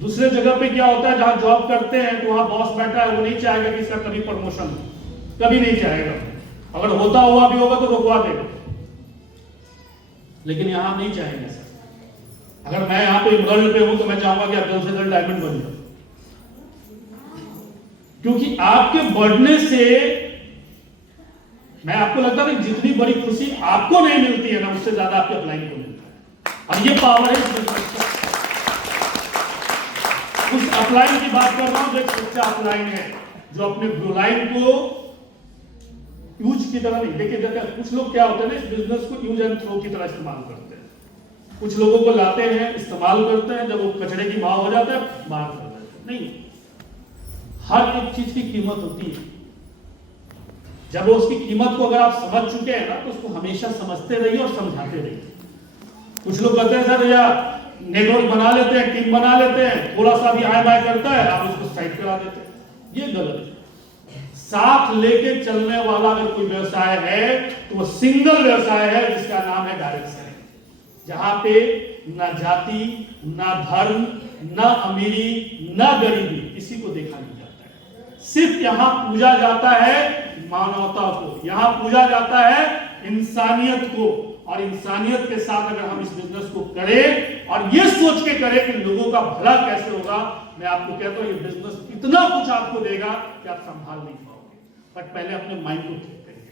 दूसरे जगह पे क्या होता है, जहां जॉब करते हैं तो वहां बॉस बैठा है, वो नहीं चाहेगा कि इसका कभी प्रमोशन हो, कभी नहीं चाहेगा। अगर होता हुआ भी होगा तो रुकवा देगा, लेकिन यहां नहीं चाहेंगे सर। अगर मैं यहाँ पे वर्ल्ड पे हूं तो मैं चाहूंगा कि आप जल्द से जल्द डायमंड बन जाओ, क्योंकि आपके बढ़ने से मैं आपको लगता है जितनी बड़ी खुशी आपको नहीं मिलती है ना, उससे ज्यादा आपके अपलाइन को मिलता है। और ये पावर है उस अपलाइन की बात कर रहा हूं जो एक सच्चा अपलाइन है, जो अपने ग्रोलाइन को यूज की तरह नहीं, देखिए कुछ लोग क्या होते हैं ना, इस बिजनेस को यूज एंड थ्रो की तरह इस्तेमाल करते हैं। कुछ लोगों को लाते हैं, इस्तेमाल करते हैं, जब वो कचड़े की भाव हो जाता है बाहर कर देते हैं। नहीं, हर एक चीज की कीमत होती है। जब वो उसकी कीमत को अगर आप समझ चुके हैं ना, तो उसको हमेशा समझते रहिए और समझाते रहिए। कुछ लोग कहते हैं सर यार नेटवर्क बना लेते हैं, टीम बना लेते हैं, थोड़ा सा भी आय बाय करता है, आप उसको साइड करा देते हैं। ये गलत है। साथ लेके चलने वाला अगर कोई व्यवसाय है तो वो सिंगल व्यवसाय है जिसका नाम है डायरेक्शन, जहां पे ना जाति, ना धर्म, ना अमीरी, ना गरीबी किसी को देखा नहीं जाता है। सिर्फ यहां पूजा जाता है मानवता को, यहां पूजा जाता है इंसानियत को। और इंसानियत के साथ अगर हम इस बिजनेस को करें और ये सोच के करें कि लोगों का भला कैसे होगा, मैं आपको कहता हूं ये बिजनेस इतना कुछ आपको देगा कि आप संभाल नहीं पाओगे। बट पहले अपने माइंड को ठीक करिए,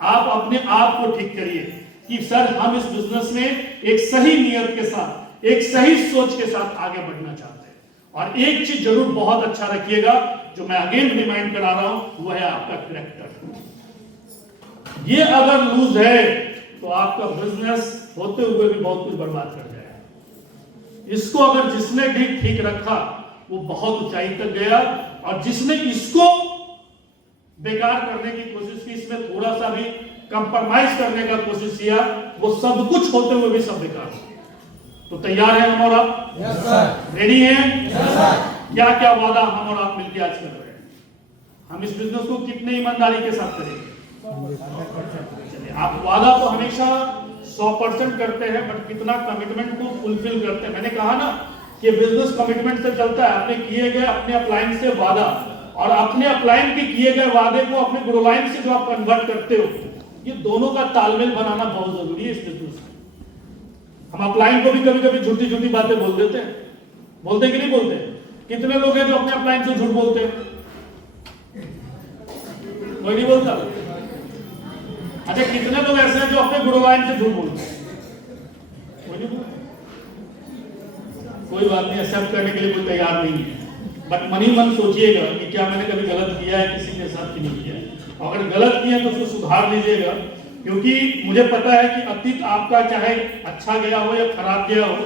आप अपने आप को ठीक करिए कि सर हम इस बिजनेस में एक सही नियत के साथ, एक सही सोच के साथ आगे बढ़ना चाहते हैं। और एक चीज जरूर बहुत अच्छा रखिएगा, जो मैं अगेन रिमाइंड करा रहा हूं, वो है आपका कैरेक्टर। ये अगर लूज है तो आपका बिजनेस होते हुए भी बहुत कुछ बर्बाद कर जाएगा। इसको अगर जिसने ठीक रखा वो बहुत ऊंचाई तक गया, और जिसने इसको बेकार करने की कोशिश की, इसमें थोड़ा सा भी कंप्रोमाइज करने का कोशिश किया, वो सब कुछ होते हुए भी सब बेकार हो गया। तो तैयार हैं हम और आप? Yes sir. रेडी हैं? Yes sir. क्या क्या वादा हम और आप मिलकर आज कर रहे हैं? हम इस बिजनेस को कितने ईमानदारी के साथ करेंगे? चलिए, आप वादा तो हमेशा 100% करते हैं, बट कितना कमिटमेंट को फुलफिल करते हैं? मैंने कहा ना कि बिजनेस कमिटमेंट से चलता है। अपने किए गए अपने अपलाइन से वादा, और अपने अपलाइन के किए गए वादे को अपने ग्रोलाइन से जो आप कन्वर्ट करते हो, ये दोनों का तालमेल बनाना बहुत जरूरी है इस बिजनेस में। हम अपलाइन को भी कभी कभी झूठी झूठी बातें बोल देते हैं, बोलते कि नहीं बोलते? कितने लोग हैं जो अपने अपलाइन से झूठ बोलते हैं? कोई नहीं बोलता। अच्छा, कितने लोग ऐसे हैं जो अपने ग्रोलाइन से झूठ बोलते हैं? कोई नहीं बोलता। कोई बात नहीं, एक्सेप्ट करने के लिए कोई तैयार नहीं है, बट मन ही मन सोचिएगा कि क्या मैंने कभी गलत किया है किसी के साथ कि नहीं किया है। अगर गलत किए तो उसको सुधार लीजिएगा, क्योंकि मुझे पता है कि अतीत आपका चाहे अच्छा गया हो या खराब गया हो,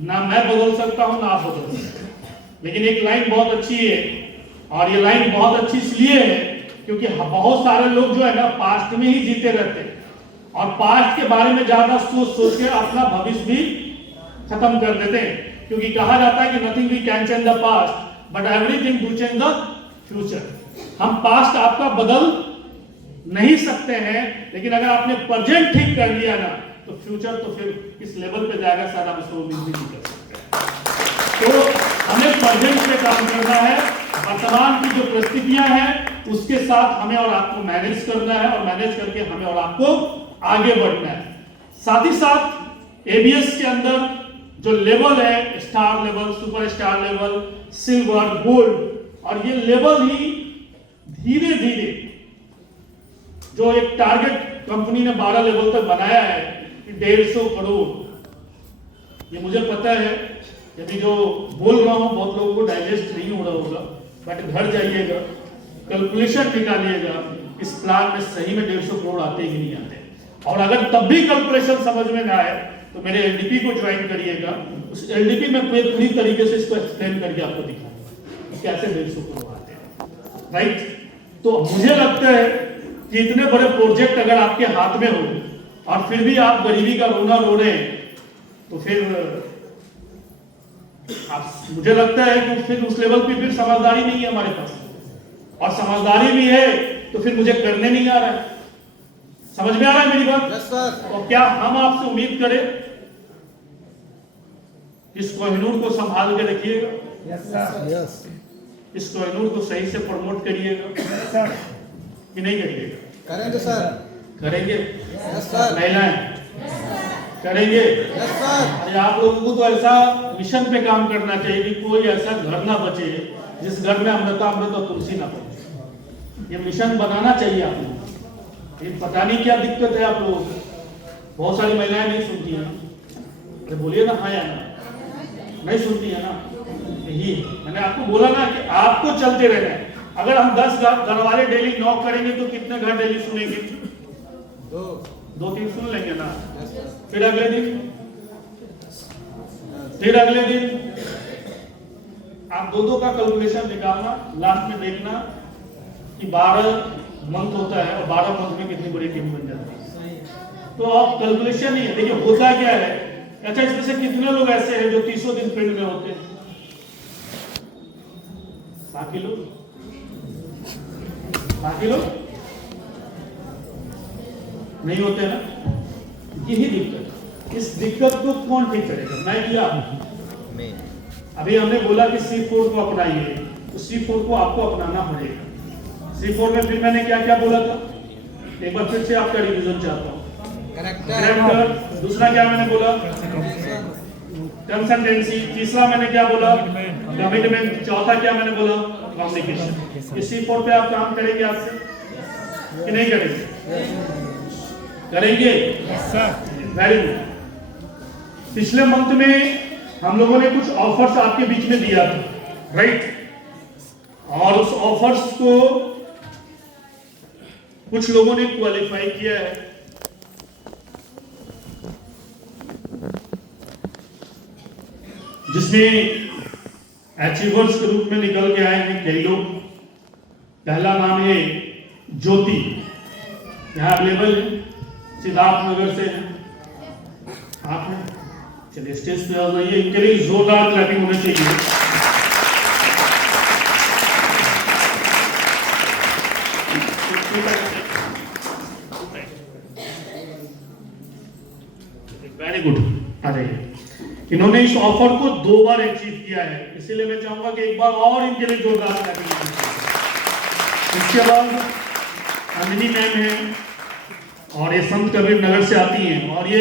ना मैं बदल सकता हूं ना आप बदल सकते हैं। लेकिन एक लाइन बहुत अच्छी है, और ये लाइन बहुत अच्छी इसलिए है क्योंकि बहुत सारे लोग जो है ना पास्ट में ही जीते रहते हैं, और पास्ट के बारे में ज्यादा सोच के अपना भविष्य भी खत्म कर देते हैं। क्योंकि कहा जाता है कि nothing we can change the past but everything to change the future. हम पास्ट आपका बदल नहीं सकते हैं, लेकिन अगर आपने प्रेजेंट ठीक कर लिया ना तो फ्यूचर तो फिर किस लेवल पे जाएगा शायद आप उसको उम्मीद भी नहीं कर सकते। तो हमें प्रेजेंट पे काम करना है, वर्तमान की जो परिस्थितियां हैं उसके साथ हमें और आपको मैनेज करना है, और मैनेज करके हमें और आपको आगे बढ़ना है। साथ ही साथ एबीएस के अंदर जो लेवल है, star level, super star level, silver, gold, और ये लेवल ही धीरे धीरे जो एक टारगेट कंपनी ने 12 लेवल तक बनाया है कि 150 करोड़। ये मुझे पता है, यदि जो बोल रहा हूं बहुत लोगों को डाइजेस्ट नहीं हो रहा होगा, बट घर जाइएगा, कैलकुलेशन निकालिएगा, इस प्लान में सही में 150 करोड़ आते ही नहीं आते। और अगर तब भी कैलकुलेशन समझ में ना आए तो मेरे एलडीपी को ज्वाइन करिएगा। उस एलडीपी में पूरी तरीके से इसको एक्सप्लेन करके आपको दिखाऊंगा कैसे 150 करोड़ आते हैं, राइट। तो मुझे लगता है कि इतने बड़े प्रोजेक्ट अगर आपके हाथ में हो और फिर भी आप गरीबी का रोना रो रहे हैं, तो फिर मुझे लगता है कि फिर उस लेवल पे फिर समझदारी नहीं है हमारे पास, और समझदारी भी है तो फिर मुझे करने नहीं आ रहा है। समझ में आ रहा है मेरी बात? Yes sir. और क्या हम आपसे उम्मीद करें इस कोहिनूर को संभाल के रखिएगा, यस सर, यस इस कोहिनूर को सही से प्रमोट करिएगा सर, कि नहीं करिएगा? करेंगे सर। करेंगे? Yes sir. महिलाएं करेंगे? Yes sir. अरे आप लोगों को तो ऐसा मिशन पे काम करना चाहिए कि कोई ऐसा घर ना बचे जिस घर में अमृता अमृत और तुलसी ना पहुंचे। ये मिशन बनाना चाहिए आप लोगों को। ये पता नहीं क्या दिक्कत है आप लोगों को, बहुत सारी महिलाएं नहीं सुनती हैं। अरे बोलिए ना हाँ या ना, नहीं सुनती है ना। यही मैंने आपको बोला ना कि आपको चलते रहना है। अगर हम 10 घर वाले डेली नॉक करेंगे तो कितने घर डेली सुनेंगे? 2-3 सुन लेंगे ना। फिर अगले दिन, फिर अगले दिन आप 2-2 का कैलकुलेशन निकालना, लास्ट में देखना कि 12 मंथ होता है और 12 मंथ में कितनी बड़ी टीम बन जाती है। तो आप कैलकुलेशन ही है। देखिए होता क्या है, अच्छा इसमें से कितने लोग ऐसे हैं जो 30 दिन फील्ड में होते हैं? बाकी लोग नहीं होते ना। यही दिक्कत, इस दिक्कत को कौन ठीक करेगा? मैं किया। अभी हमने बोला कि C4 को अपनाइए, तो C4 को आपको अपनाना पड़ेगा। C4 में फिर मैंने क्या क्या बोला था, एक बार फिर से आपका रिवीजन चाहता हूँ। कैरेक्टर, दूसरा क्या मैंने बोला? कंसिस्टेंसी, तीसरा मैंने क्या बोला? कमिटमेंट, चौथा क्या मैंने बोला? कम्युनिकेशन। इस C4 पे आप काम करेंगे आज से कि नहीं करेंगे? करेंगे? Very good. पिछले मंथ में हम लोगों ने कुछ ऑफर्स आपके बीच में दिया था, राइट? और उस ऑफर्स को कुछ लोगों ने क्वालिफाई किया है। जिसमें अचीवर्स के रूप में निकल के आए हैं कई लोग। पहला नाम है ज्योति, यहाँ अवेलेबल है, सिद्धार्थ नगर से हैं। आप हैं, चलिए स्टेज पे आ जाइए। इनके लिए जोरदार क्लैपिंग होनी चाहिए। वेरी गुड, आ जाइए। इन्होंने इस ऑफर को 2 बार अचीव किया है, इसीलिए मैं चाहूंगा कि एक बार और इनके लिए जोरदार क्लैपिंग होनी चाहिए। इसके बाद अंजनी मैम है और ये संत कबीर नगर से आती हैं, और ये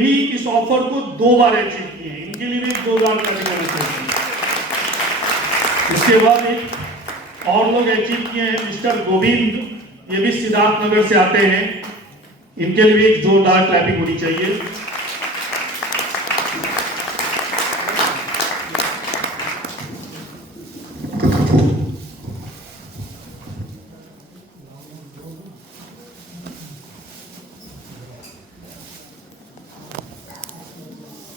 भी इस ऑफर को 2 बार अचीव किए हैं। इनके लिए भी जोरदार क्लैपिंग होनी चाहिए। इसके बाद एक और लोग अचीव किए हैं, मिस्टर गोविंद, ये भी सिद्धार्थ नगर से आते हैं। इनके लिए भी एक जोरदार क्लैपिंग होनी चाहिए।